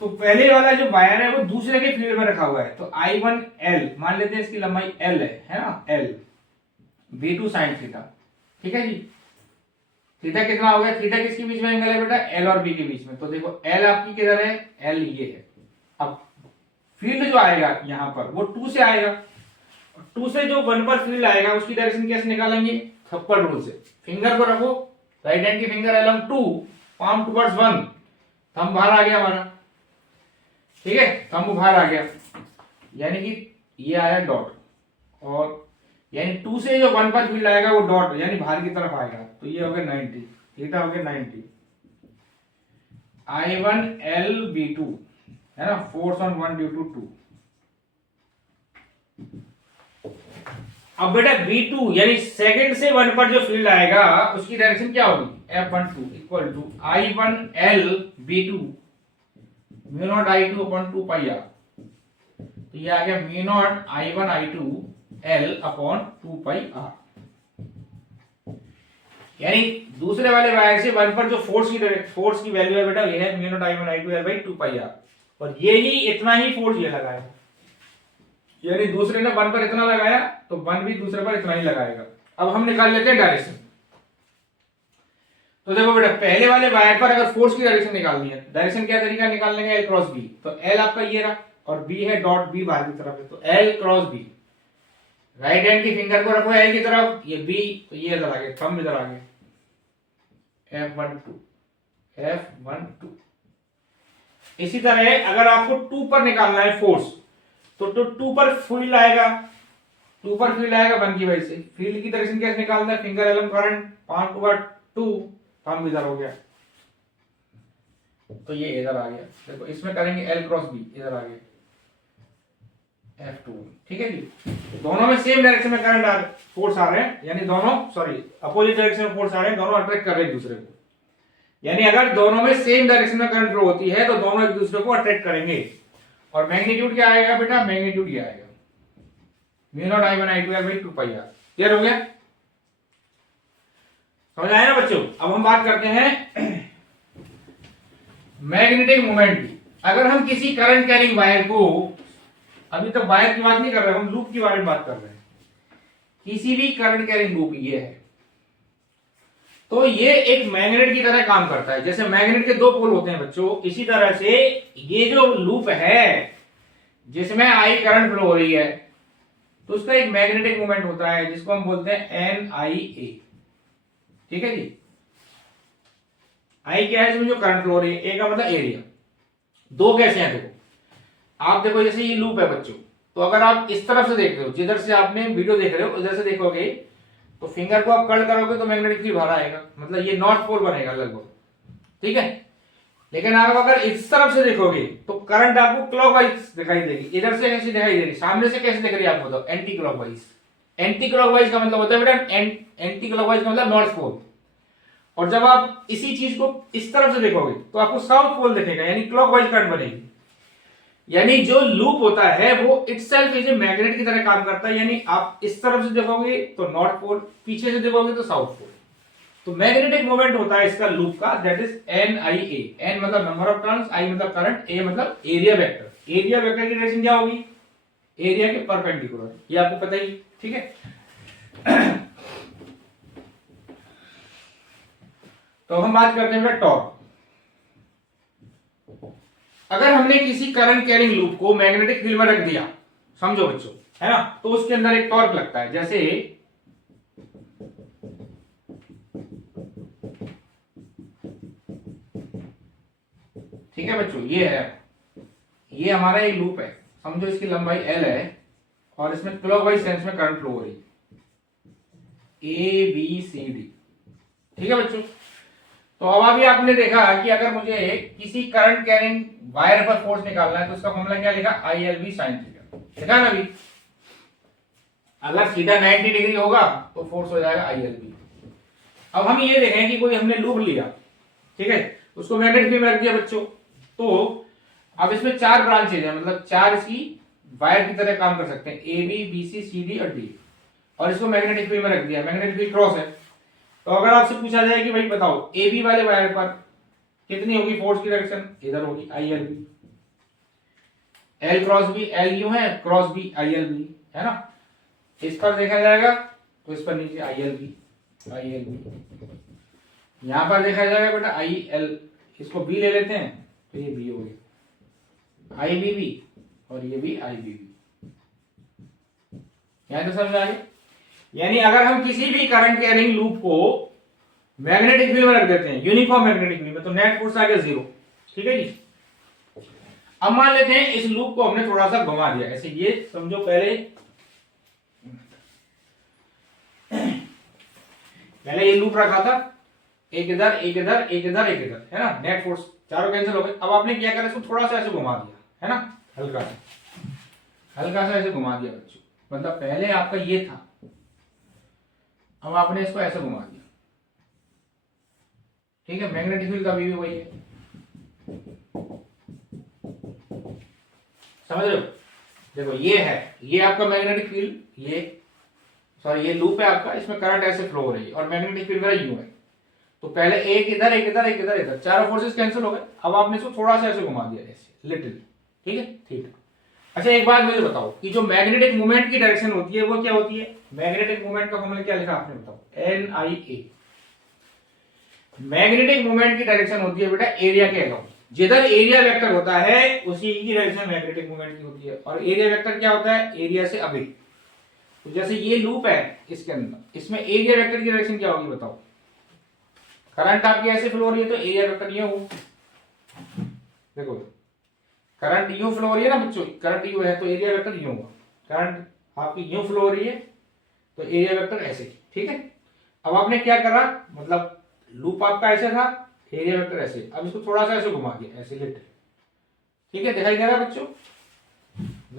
तो पहले वाला जो वायर है वो दूसरे के फील्ड में रखा हुआ है, तो I1L मान लेते हैं, इसकी लंबाई L है ना, L V2 sin थीटा, ठीक है जी। थीटा कितना हो गया? थीटा किसके बीच में एंगल है बेटा? L और B के बीच में। तो देखो L आपकी किधर है? L ये है। अब फील्ड जो आएगा यहां पर वो 2 से आएगा, 2 से जो 1 पर फील्ड आएगा उसकी डायरेक्शन कैसे निकालेंगे? थप्पड़ रूल से। फिंगर को रखो, राइट हैंड की finger along 2, palm towards 1, thumb बाहर आ गया हमारा, ठीक है, थंब बाहर आ गया, यानी कि ये आया डॉट, और यानी 2 से जो 1 पर फील्ड आएगा वो डॉट यानी बाहर की तरफ आएगा, तो ये हो गया 90, थीटा हो गया 90। I1LV2 है ना, फोर्स ऑन 1 ड्यू टू 2। अब बेटा B2 यानी सेकंड से 1 पर जो फील्ड आएगा उसकी डायरेक्शन क्या होगी, F12 equal to I1L B2 mu not I2 upon 2 pi are. तो ये आ गया mu not I1 I2 L upon 2 pi R. यानी दूसरे वाले वायर से 1 पर जो फोर्स की वैल्यू है बेटा ये है mu not I1 I2 L by 2 pi R, और ये ही इतना ही फोर्स ये लगाया, यानी दूसरे ने 1 पर इतना लगाया तो 1 भी दूसरे पर इतना ही लगाएगा। अब हम निकाल लेते हैं डायरेक्शन। तो देखो बेटा पहले वाले वायर पर अगर फोर्स की डायरेक्शन निकालनी है, डायरेक्शन क्या तरीका निकालने का, L क्रॉस B। तो L आपका ये रहा और B है डॉट B बाहर की तरफ है, तो L cross B। Right hand की फिंगर को रखो L की तरफ, ये B तो ये इधर आ गया, थंब इधर आ गया, F12। इसी तरह अगर आपको 2 पर निकालना है फोर्स, तो 2 पर फील्ड आएगा, 2 पर फील्ड आएगा 1 की वजह से। फील्ड की डायरेक्शन कैसे निकालना है, फिंगर एलम करंट 5 2 2, थंब इधर हो गया, तो ये इधर आ गया। देखो इसमें करेंगे L क्रॉस B, इधर आ गया F2। ठीक है जी, दोनों में सेम डायरेक्शन में करंट फोर्स आ रहे हैं, यानी दोनों अपोजिट डायरेक्शन में फोर्स आ रहे हैं, दोनों अट्रैक्ट कर रहे हैं एक दूसरे को। यानी अगर दोनों में सेम डायरेक्शन में करंट फ्लो होती है तो दोनों एक दूसरे को अट्रैक्ट करेंगे। और मैग्नीट्यूड क्या आएगा बेटा, मैग्नीट्यूड ये आएगा mu not I1 I2 L by 2 pi R. Clear हो गया, समझ आया ना बच्चों। अब हम बात करते हैं मैग्नेटिक मोमेंट की। अगर हम किसी करंट कैरिंग वायर को, अभी तक वायर की बात नहीं कर रहे, हम लूप के बारे में बात कर रहे हैं, किसी भी करंट कैरिंग लूप ये है, तो ये एक मैग्नेट की तरह काम करता है। जैसे मैग्नेट के 2 पोल होते हैं बच्चों, इसी तरह से ये जो लूप है जिसमें आई करंट फ्लो हो रही है, तो उसका एक मैग्नेटिक मोमेंट होता है जिसको हम बोलते हैं NIA। ठीक है जी, आई क्या है, इसमें जो करंट फ्लो हो रही है, ए का मतलब एरिया। 2 कैसे हैं देखो, आप देखो जैसे ये लूप है बच्चों, तो अगर आप इस तरफ से देख रहे हो, जिधर से आपने वीडियो देख रहे हो उधर से देखोगे, तो फिंगर को आप कर्ल करोगे तो मैग्नेटिक फील्ड बाहर आएगा, मतलब ये नॉर्थ पोल बनेगा लगभग। ठीक है, लेकिन आप अगर इस तरफ से देखोगे तो करंट आपको क्लॉकवाइज दिखाई देगी। इधर से कैसे दिखाई दे रही, सामने से कैसे दिख रही है आप बताओ, एंटी क्लॉकवाइज। एंटी क्लॉकवाइज का मतलब होता है बेटा, एंटी क्लॉकवाइज का मतलब नॉर्थ पोल। और जब आप इसी चीज को इस तरफ से देखोगे तो आपको साउथ पोल दिखेगा, यानी क्लॉकवाइज करंट बनेगी। यानी जो लूप होता है वो इटसेल्फ इज ए मैग्नेट की तरह काम करता है, यानी आप इस तरफ से देखोगे तो नॉर्थ पोल, पीछे से देखोगे तो साउथ पोल। तो मैग्नेटिक मोमेंट होता है इसका लूप का, दैट इज NIA। N मतलब नंबर ऑफ टर्न्स, I मतलब करंट, A मतलब एरिया वेक्टर। एरिया वेक्टर की डायरेक्शन क्या होगी, एरिया के परपेंडिकुलर, ये आपको पता ही। ठीक है, तो हम बात करते हैं टॉर्क। अगर हमने किसी करंट कैरिंग लूप को मैग्नेटिक फील्ड में रख दिया, समझो बच्चों, है ना, तो उसके अंदर एक टॉर्क लगता है। जैसे ठीक है बच्चों, ये है, ये हमारा एक लूप है, समझो इसकी लंबाई L है और इसमें क्लॉकवाइज सेंस में करंट फ्लो हो रही है ABCD। ठीक है बच्चों, तो अब अभी आपने देखा कि अगर मुझे किसी करंट कैरिंग वायर पर फोर्स निकालना है तो उसका फॉर्मूला क्या लिखा, ILB sin थीटा। देखा ना अभी, अगर सीधा 90 डिग्री होगा तो फोर्स हो जाएगा ILB। अब हम ये देखें कि कोई हमने लूप लिया, ठीक है, उसको मैग्नेटिक फील्ड में रख दिया बच्चों, तो अब इसमें 4 ब्रांचेज है, मतलब 4 इसकी वायर की तरह काम कर सकते हैं, AB BC CD और D, और इसको मैग्नेटिक फील्ड में रख दिया। मैग्नेटिक फील्ड क्रॉस है, तो अगर आपसे पूछा जाए कि भाई बताओ AB वाले वायर पर कितनी होगी फोर्स की डायरेक्शन, इधर होगी ILB। L cross B, L यूं है, क्रॉस B ILB, है ना। इस पर देखा जाएगा तो इस पर नीचे ILB। यहां पर देखा जाएगा बेटा IL, इसको B ले लेते हैं तो ये B हो गया, IBB, और ये भी IBB। यहां तो समझ आ गया। यानी अगर हम किसी भी करंट कैरिंग लूप को मैग्नेटिक फील्ड में रख देते हैं, यूनिफॉर्म मैग्नेटिक फील्ड में, तो नेट फोर्स आ गया 0। ठीक है जी। अब मान लेते हैं इस लूप को हमने थोड़ा सा घुमा दिया, ऐसे ये समझो, पहले ये लूप रखा था, एक इधर एक इधर एक इधर एक इधर, है ना, नेट फोर्स चारों कैंसिल हो गए। अब आपने क्या करा, इसको थोड़ा सा ऐसे घुमा दिया, है ना, हल्का सा ऐसे घुमा दिया बच्चों। मतलब पहले आपका ये था, अब आपने इसको ऐसे घुमा दिया, ठीक है। मैग्नेटिक फील्ड कभी भी वही है, समझ रहे हो। देखो ये है, ये आपका मैग्नेटिक फील्ड, ये सॉरी ये लूप है आपका, इसमें करंट ऐसे फ्लो हो रही है और मैग्नेटिक फील्ड मेरा यूं है। तो पहले एक इधर एक इधर एक इधर इधर, चारों फोर्सेस कैंसिल हो गए। अब आपने इसको थोड़ा सा ऐसे घुमा दिया, ऐसे लिटिल, ठीक है, ठीक। अच्छा एक बात मुझे बताओ कि जो मैग्नेटिक मोमेंट की डायरेक्शन होती है वो क्या होती है? मैग्नेटिक मोमेंट का फॉर्मूला क्या लिखा आपने, बताओ, NIA। मैग्नेटिक मोमेंट की डायरेक्शन होती है बेटा एरिया के अलाउंस, जिधर एरिया वेक्टर होता है उसी की डायरेक्शन मैग्नेटिक मोमेंट की होती है। और एरिया वेक्टर क्या होता है? एरिया से अवे। तो जैसे ये लूप है इसके अंदर, इसमें एरिया वेक्टर की डायरेक्शन क्या होगी बताओ? करंट आपकी ऐसे फ्लो हो रही है तो एरिया वेक्टर ये हो, देखो करंट यूं फ्लो हो रही है ना बच्चों, करंट यूं है तो एरिया वेक्टर यूं होगा। करंट आपकी यूं फ्लो हो रही है तो एरिया वेक्टर ऐसे, ठीक है। अब आपने क्या करा, मतलब लूप आपका ऐसे था, एरिया वेक्टर ऐसे, अब इसको थोड़ा सा ऐसे घुमा दिया, ऐसे लिट, ठीक है, दिखाई दे रहा है बच्चों?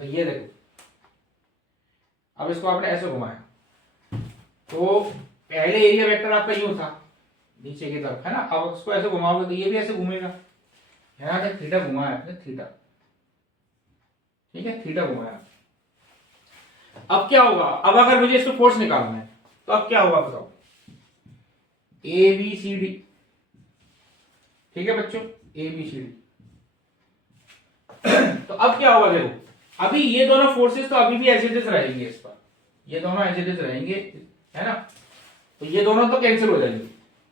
ये देखो, अब इसको आपने ऐसे घुमाया तो पहले एरिया वेक्टर आपका यूं था नीचे की तरफ, है ना। अब इसको ऐसे घुमाओगे तो ये भी ऐसे घूमेगा, यहां तक थीटा घुमाया आपने, थीटा, ठीक है, थीटा घुमाया। अब क्या होगा, अब अगर मुझे इसको फोर्स निकालना है तो अब क्या होगा बताओ? ABCD, ठीक है बच्चों, ABCD। तो अब क्या होगा देखो, अभी ये दोनों फोर्सेस तो अभी भी एज इट इज रहेंगे इस पर, ये दोनों एज इट इज रहेंगे, है ना। तो ये दोनों तो कैंसिल हो जाएंगे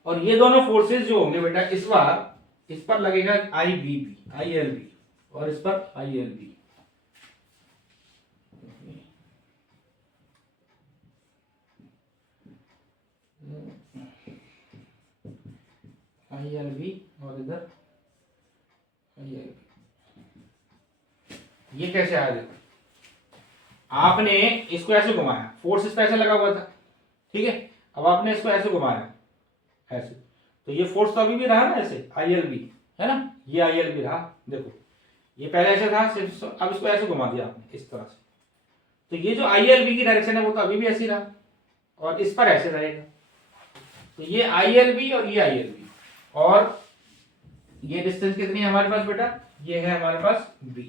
और ये दोनों फोर्सेस जो होंगे बेटा इस बार इस पर लगेगा ILB और इस पर ILB। ILB और इधर ILB। ये कैसे आया देखो, आपने इसको ऐसे घुमाया, फोर्स इस पर ऐसे लगा हुआ था, ठीक है। अब आपने इसको ऐसे घुमाया ऐसे, तो ये फोर्स तो अभी भी रहा ना ऐसे, ILB, है ना, ये ILB रहा। देखो ये पहले ऐसे था सिर्फ, अब इसको ऐसे घुमा दिया आपने इस तरह से, तो ये जो ILB की डायरेक्शन है वो तो अभी भी ऐसी रहा और इस पर ऐसे रहेगा। तो ये ILB और ये ILB, और ये डिस्टेंस कितनी है हमारे पास बेटा? ये है हमारे पास B।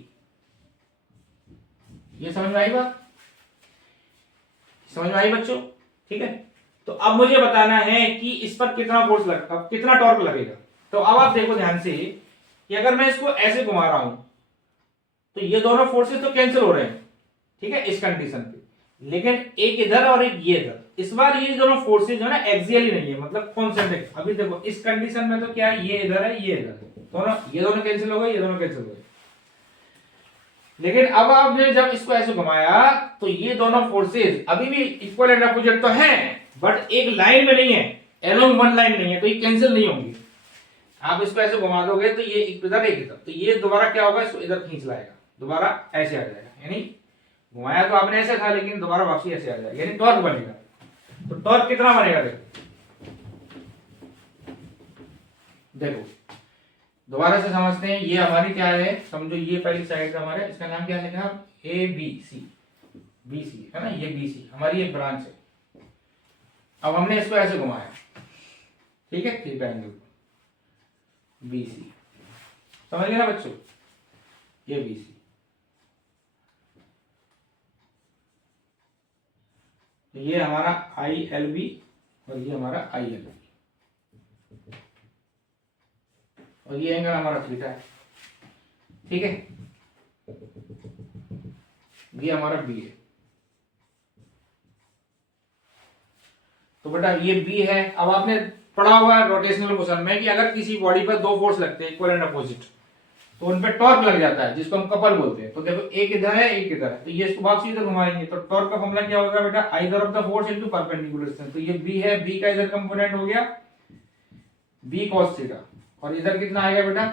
ये समझ में आई बात? समझ में आई बच्चों? ठीक है। तो अब मुझे बताना है कि इस पर कितना फोर्स लगेगा, कितना टॉर्क लगेगा। तो अब आप देखो ध्यान से कि अगर मैं इसको ऐसे घुमा रहा हूं तो ये दोनों फोर्सेस तो कैंसिल हो रहे हैं, ठीक है, इस कंडीशन पे। लेकिन एक इधर और एक ये इधर, इस बार ये दोनों फोर्सेस जो है ना एक्सियली नहीं है, मतलब कॉन्सेंट्रिक। अभी देखो इस कंडीशन में तो क्या है, ये इधर है ये इधर है, दोनों ये दोनों कैंसिल हो गए, ये दोनों कैंसिल हो गए। लेकिन अब आपने जब इसको ऐसे घुमाया तो ये दोनों फोर्सेस अभी भी इक्वल एंड अपोजिट तो हैं, बट एक लाइन में नहीं है, अलोंग वन लाइन नहीं है, तो ये कैंसिल नहीं होंगी। आप इसको ऐसे घुमा दोगे तो ये एक इधर एक इधर, तो ये दोबारा क्या होगा, इसको इधर खींच लाएगा, दोबारा ऐसे आ जाएगा। यानी घुमाया तो आपने ऐसे था लेकिन दोबारा वापसी ऐसे आ जाएगा, यानी टॉर्क बनेगा। तो टॉर्क कितना बनेगा देखो दोबारा से समझते हैं। ये हमारी क्या है, समझो ये पहली साइड का हमारा, इसका नाम क्या लिखा, ABC, BC है ना, ये BC हमारी एक ब्रांच है। अब हमने इसको ऐसे घुमाया, ठीक है, थीटा एंगल BC, समझ गए ना बच्चों, ये BC। तो ये हमारा ILB और ये हमारा ILB, और ये एंगल हमारा थीटा है, ठीक है, ये हमारा B है। तो बेटा ये B है। अब आपने पढ़ा हुआ है रोटेशनल मोशन में कि अगर किसी बॉडी पर दो फोर्स लगते हैं इक्वल एंड अपोजिट तो उन पे टॉर्क लग जाता है, जिसको हम कपल बोलते हैं। तो देखो एक इधर है एक इधर है, तो ये इसको वापस इधर घुमाएंगे तो टॉर्क का फॉर्मूला क्या होगा बेटा, either of the force into perpendicular distance. तो ये B है, B का इधर कंपोनेंट हो गया B cos थीटा, और इधर कितना आएगा बेटा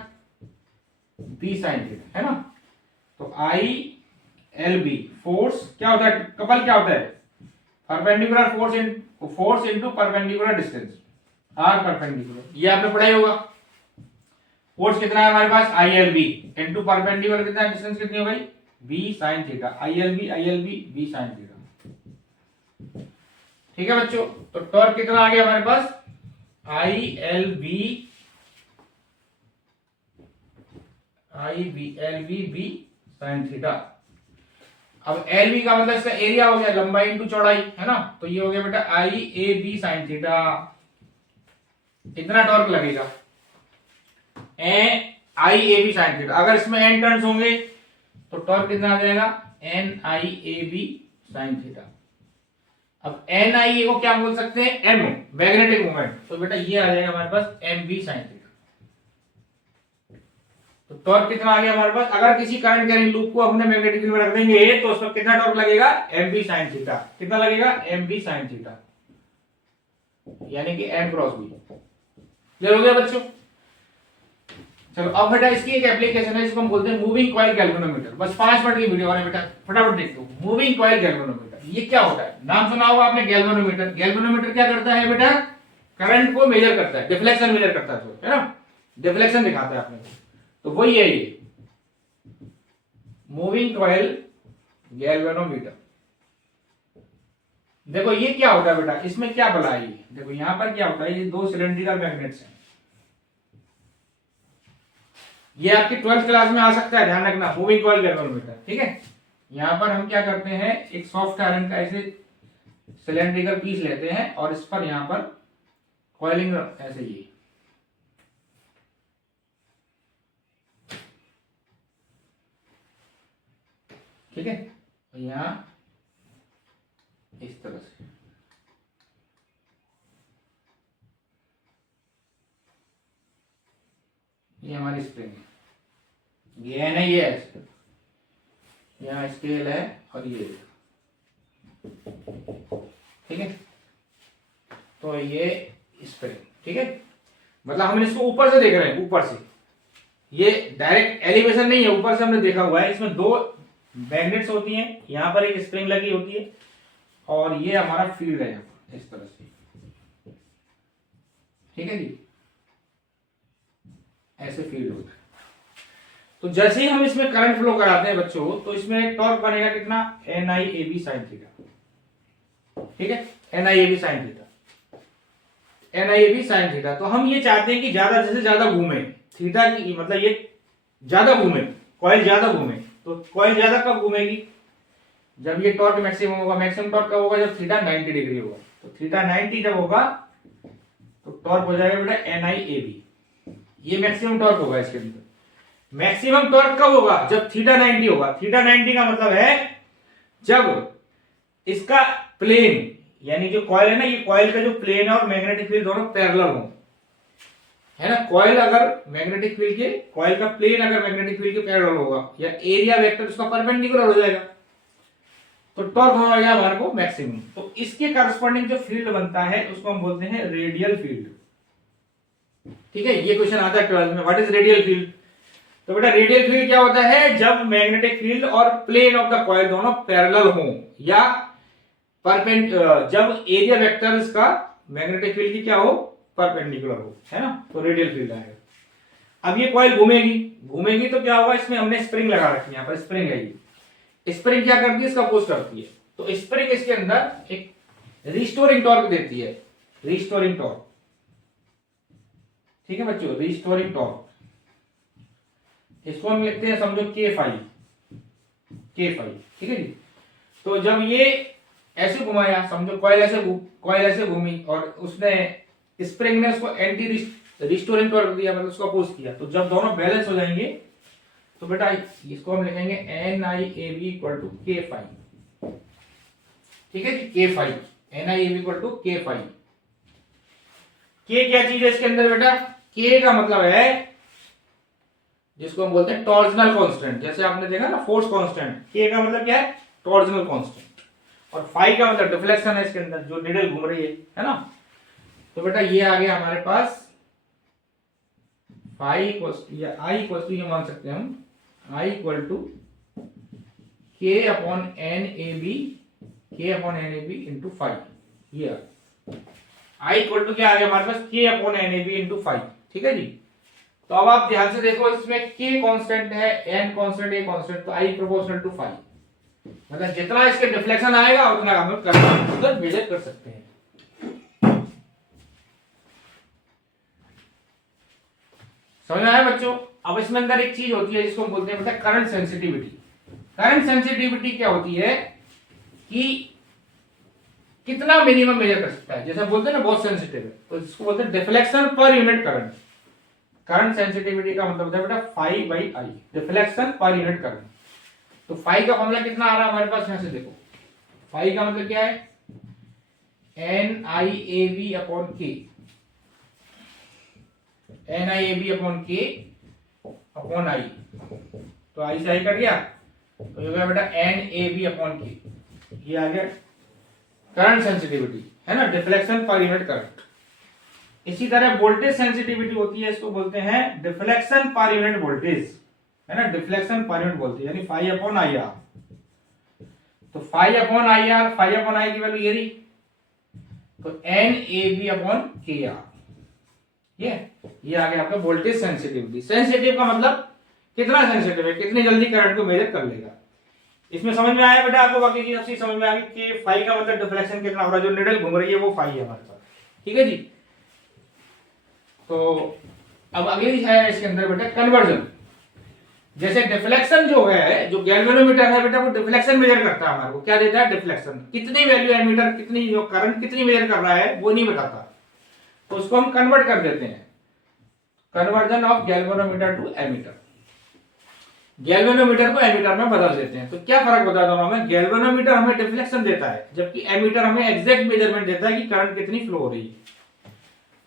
B sin थीटा, है ना। तो ILB फोर्स क्या होता है, कपल क्या होता है, perpendicular force into perpendicular distance, r perpendicular, ये आपने पढ़ा ही होगा। फोर्स कितना है हमारे पास ILB इनटू परपेंडिकुलर कितना डिस्टेंस कितनी हो गई B sin theta, ILB B sin theta, ठीक है बच्चों, तो टॉर्क कितना आ गया हमारे पास, I l B B sine theta. अब एल बी का मतलब इसका एरिया हो गया लंबाई इंटू चौड़ाई, है ना, तो ये हो गया बेटा आई ए बी साइन थीटा। इतना टॉर्क लगेगा आई ए बी साइन थीटा। अगर इसमें एन टर्न्स होंगे तो टॉर्क कितना आ जाएगा, N I A B sine theta. अब एन आई ए को क्या बोल सकते हैं, एम, मैग्नेटिक मोमेंट, तो बेटा ये आ जाएगा हमारे पास एम बी साइन थीटा। तो टॉर्क कितना आ गया हमारे पास, अगर किसी करंट कैरिंग लूप को हमने मैग्नेटिक फील्ड में रख देंगे तो उसमें कितना टॉर्क लगेगा, एम बी साइन थीटा। कितना लगेगा, एम बी साइन थीटा, यानी कि एम क्रॉस बी। क्लियर हो गया बच्चों। चलो अब बेटा इसकी एक एप्लीकेशन है जिसको हम बोलते हैं मूविंग कॉइल गैल्वेनोमीटर। बस 5 मिनट की वीडियो है बेटा, फटाफट देख लो। मूविंग कॉइल गैल्वेनोमीटर ये क्या होता है, नाम सुना होगा आपने गैल्वेनोमीटर। गैल्वेनोमीटर क्या करता है बेटा, करंट को मेजर करता है, डिफ्लेक्शन मेजर करता है ना, डिफ्लेक्शन दिखाता है आपने, तो वही है ये मूविंग कॉइल गैल्वेनोमीटर। देखो ये क्या होता है बेटा, इसमें क्या बला है, देखो यहां पर क्या होता है, ये 2 सिलेंड्रिकल मैग्नेट्स हैं। ये आपकी 12th क्लास में आ सकता है, ध्यान रखना, मूविंग कॉइल गैल्वेनोमीटर, ठीक है। यहां पर हम क्या करते हैं, एक सॉफ्ट आयरन का ऐसे सिलेंड्रिकल पीस लेते हैं और इस पर यहां पर कॉइलिंग ऐसे ही, ठीक है, यहां इस तरह से ये हमारी स्प्रिंग है, ये है ना, ये है, यहाँ स्केल है और ये, ठीक है, तो ये स्प्रिंग, ठीक है, मतलब हमने इसको ऊपर से देख रहे हैं, ऊपर से, ये डायरेक्ट एलिवेशन नहीं है, ऊपर से हमने देखा हुआ है। इसमें 2 मैग्नेट्स होती हैं, यहाँ पर एक स्प्रिंग लगी होती है और ये हमारा फील्ड है इस तरह से, ठीक है जी, ऐसे फील्ड होता है। तो जैसे ही हम इसमें करंट फ्लो कराते हैं बच्चों, तो इसमें एक टॉर्क बनेगा कितना, N I A B sine theta, ठीक है, N I A B sine theta, N I A B sine theta. तो हम ये चाहते हैं कि ज्यादा से ज्यादा घूमे, थीटा की मतलब ये ज्यादा घूमे, कॉइल ज्यादा घूमे। तो कॉइल ज्यादा कब घूमेगी, जब ये टॉर्क मैक्सिमम होगा। मैक्सिमम टॉर्क कब होगा, जब थीटा 90 डिग्री होगा। तो थीटा 90 जब होगा तो टॉर्क हो जाएगा बेटा एन आई ए बी, ये मैक्सिमम टॉर्क होगा इसके अंदर। मैक्सिमम टॉर्क कब होगा, जब थीटा 90 होगा। थीटा 90 का मतलब है जब इसका प्लेन, यानी जो कॉइल है ना, ये कॉइल का जो प्लेन है और मैग्नेटिक फील्ड दोनों पैरेलल हो, है ना। कॉइल अगर मैग्नेटिक फील्ड के, कॉइल का प्लेन अगर मैग्नेटिक फील्ड के पैरेलल होगा या एरिया वेक्टर उसका परपेंडिकुलर हो जाएगा, तो टॉर्क हो जाएगा हमारे को मैक्सिमम। तो इसके करस्पॉन्डिंग जो फील्ड बनता है उसको हम बोलते हैं रेडियल फील्ड, ठीक है। ये क्वेश्चन आता है 12th में, व्हाट इज रेडियल फील्ड। तो बेटा रेडियल फील्ड क्या होता है, जब मैग्नेटिक फील्ड और प्लेन ऑफ द कॉइल दोनों पैरेलल हो, या जब एरिया वेक्टर इसका मैग्नेटिक फील्ड की क्या हो, परपेंडिकुलर हो, है ना, तो रेडियल फील्ड आएगा। अब ये कॉइल घूमेगी तो क्या होगा, इसमें हमने स्प्रिंग लगा रखी है, यहाँ पर स्प्रिंग है, ये स्प्रिंग क्या करती है, इसका अपोज करती है। तो स्प्रिंग इसके अंदर एक रिस्टोरिंग टॉर्क देती है, रिस्टोरिंग टॉर्क, ठीक है बच्चों, रिस्टोरिंग टॉर्क। इसको हम लिखते हैं समझो के फाई, ठीक है जी। तो जब ये ऐसे घुमाया, समझो कॉइल ऐसे घूमी और उसने, स्प्रिंग ने उसको एंटी रिस्टोरिंग टॉर्क दिया, मतलब उसको अपोज किया। तो जब दोनों बैलेंस हो जाएंगे तो बेटा इसको हम लिखेंगे N I A B equal to K phi, ठीक है जी, K phi, N I A B equal to K phi. K क्या चीज है इसके अंदर बेटा, के का मतलब है जिसको हम बोलते हैं टॉर्जनल कांस्टेंट। जैसे आपने देखा ना फोर्स कांस्टेंट, के का मतलब क्या है, टॉर्जनल कांस्टेंट, और फाई का मतलब डिफ्लेक्शन है इसके अंदर, जो नीडल घूम रही है ना। तो बेटा ये आ गया हमारे पास फाई या आई इक्वल टू, ये मान सकते हैं हम, I equal to K upon N A B into phi. ये आई इक्वल टू क्या आ गया हमारे पास, K upon N A B into phi, ठीक है जी। तो अब आप ध्यान से देखो, इसमें के कांस्टेंट है, एन कांस्टेंट, ए कांस्टेंट, तो आई प्रोपोर्शनल टू फाई, मतलब जितना इसके डिफ्लेक्शन आएगा उतना हम मतलब मेजर कर सकते हैं। समझ में आया बच्चों? अब इसमें अंदर एक चीज होती है जिसको हम बोलते हैं बेटा करंट सेंसिटिविटी। करंट सेंसिटिविटी क्या होती है कि कितना मिनिमम मेजर कर सकता है, जैसे बोलते हैं ना बहुत सेंसिटिव है, तो इसको बोलते हैं deflection per unit current. Current sensitivity का मतलब होता है बेटा phi by I, deflection per unit current. तो फाई का फॉर्मूला कितना आ रहा है हमारे पास, यहां से देखो, फाई का मतलब क्या है, N I A B upon K, N I A B upon K upon I. तो आई से आई कट गया, तो ये हो गया बेटा एन ए बी अपॉन के, ये आ गया करंट सेंसिटिविटी, है ना, डिफ्लेक्शन पर यूनिट करंट। इसी तरह वोल्टेज सेंसिटिविटी होती है, इसको बोलते हैं डिफ्लेक्शन पर यूनिट वोल्टेज, है ना, डिफ्लेक्शन पर यूनिट वोल्टेज, यानी फाई अपॉन आई आर। तो phi upon I R, phi upon I की वैल्यू ये रही, तो N A B upon K R, ये आ गया आपका वोल्टेज सेंसिटिविटी। सेंसिटिव का मतलब कितना सेंसिटिव है, कितनी जल्दी करंट को मेजर कर लेगा। इसमें समझ में आया बेटा आपको, बाकी चीज समझ में आ गई कि फाई का मतलब डिफ्लेक्शन कितना हो रहा है, जो निडल घूम रही है वो फाई है हमारे पास, ठीक है जी। तो अब अगली है इसके अंदर बेटा कन्वर्जन। जैसे डिफ्लेक्शन जो है, जो गैल्वेनोमीटर है बेटा, वो डिफ्लेक्शन मेजर करता है हमारे को, क्या देता है डिफ्लेक्शन, कितनी वैल्यू एमीटर, कितनी जो करंट कितनी मेजर कर रहा है वो नहीं बताता, तो उसको हम कन्वर्ट कर देते हैं, conversion of galvanometer to ammeter. Galvanometer को एमीटर में बदल देते हैं। तो क्या फर्क बताता हूं मैं, गैल्वेनोमीटर हमें डिफ्लेक्शन देता है, जबकि एमीटर हमें एग्जैक्ट मेजरमेंट देता है कि करंट कितनी फ्लो हो रही है।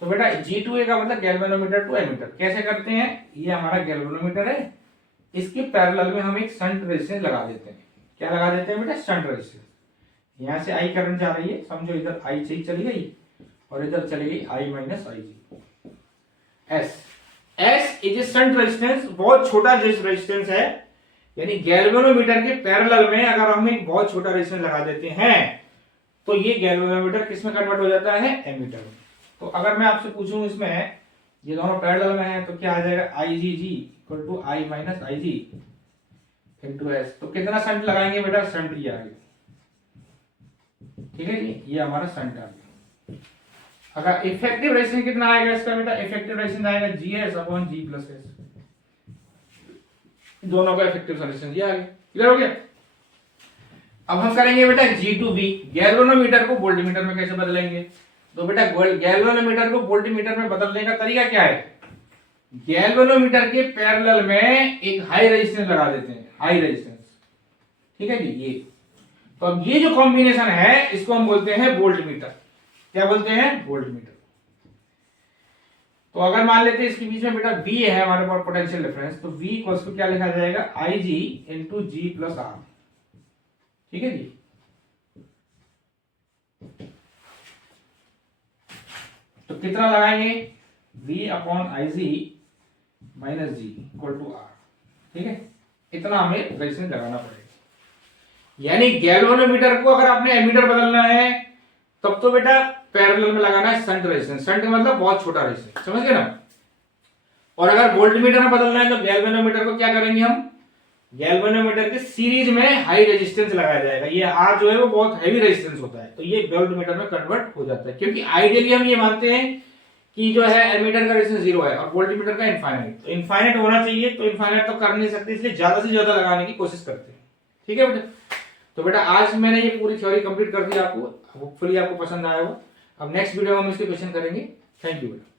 तो बेटा G2A का मतलब गैल्वेनोमीटर टू एमीटर कैसे करते हैं, ये हमारा गैल्वेनोमीटर है, इसके पैरेलल में हम एक शंट रेजिस्टेंस लगा देते हैं। क्या लगा देते हैं बेटा, शंट रेजिस्टेंस। यहां से आई करंट जा रही है, समझो इधर आई से चली गई और इधर चली गई I minus I G. S is a shunt resistance, बहुत छोटा रेजिस्टेंस है, यानी गैल्वेनोमीटर के पैरेलल में अगर हम एक बहुत छोटा रेजिस्टेंस लगा देते हैं तो ये गैल्वेनोमीटर किस में कन्वर्ट हो जाता है, एमीटर में। तो अगर मैं आपसे पूछूं इसमें ये दोनों पैरेलल में है तो क्या आ जाएगा, I G G equal to I minus I G into S. तो कितना शंट लगाएंगे बेटा, शंट ये आ गया, ठीक है जी, ये हमारा शंट आ गया। अगर इफेक्टिव रेजिस्टेंस कितना आएगा इसका बेटा, इफेक्टिव रेजिस्टेंस आएगा जीएस अपॉन जी प्लस एस, दोनों का इफेक्टिव रेजिस्टेंस ये आ गया। क्लियर हो गया? अब हम करेंगे बेटा G2B, गैल्वेनोमीटर को वोल्टमीटर में कैसे बदलेंगे। तो बेटा गैल्वेनोमीटर को वोल्टमीटर में बदलने का तरीका क्या है, गैल्वेनोमीटर के पैरेलल में एक हाई रेजिस्टेंस लगा देते हैं, हाई रेजिस्टेंस, ठीक है जी। ये तो अब ये जो कॉम्बिनेशन है इसको हम बोलते हैं वोल्टमीटर। क्या बोलते हैं, वोल्टमीटर। तो अगर मान लेते हैं इसके बीच में बेटा V है हमारे पास पोटेंशियल डिफरेंस, तो V इक्वल्स टू क्या लिखा जाएगा, IG into G plus R, ठीक है जी। तो कितना लगाएंगे, V upon I G minus G equal to R, ठीक है, इतना हमें रेजिस्टेंस लगाना पड़ेगा। यानी गैल्वेनोमीटर को अगर आपने एमीटर बदलना है तब तो बेटा पैरेलल में लगाना है शंट रेजिस्टेंस, शंट का मतलब बहुत छोटा रेजिस्टेंस, समझ गए ना। और अगर वोल्टमीटर में बदलना है तो गैल्वेनोमीटर को क्या करेंगे हम, गैल्वेनोमीटर के सीरीज में हाई रेजिस्टेंस लगाया जाएगा, ये आर जो है वो बहुत हैवी रेजिस्टेंस होता है, तो ये वोल्टमीटर में कन्वर्ट हो जाता है। क्योंकि आइडियली हम ये मानते हैं कि जो है एमीटर का रेजिस्टेंस 0 है और वोल्टमीटर का इनफाइनाइट, तो इनफाइनाइट होना चाहिए, तो इनफाइनाइट तो कर नहीं सकते, इसलिए ज्यादा से ज्यादा लगाने की कोशिश करते हैं, ठीक है बेटा। तो बेटा आज मैंने ये पूरी थ्योरी कंप्लीट कर दी आपको, होपफुली आपको पसंद आया हो। अब नेक्स्ट वीडियो में हम इसके क्वेश्चन करेंगे। थैंक यू बेटा।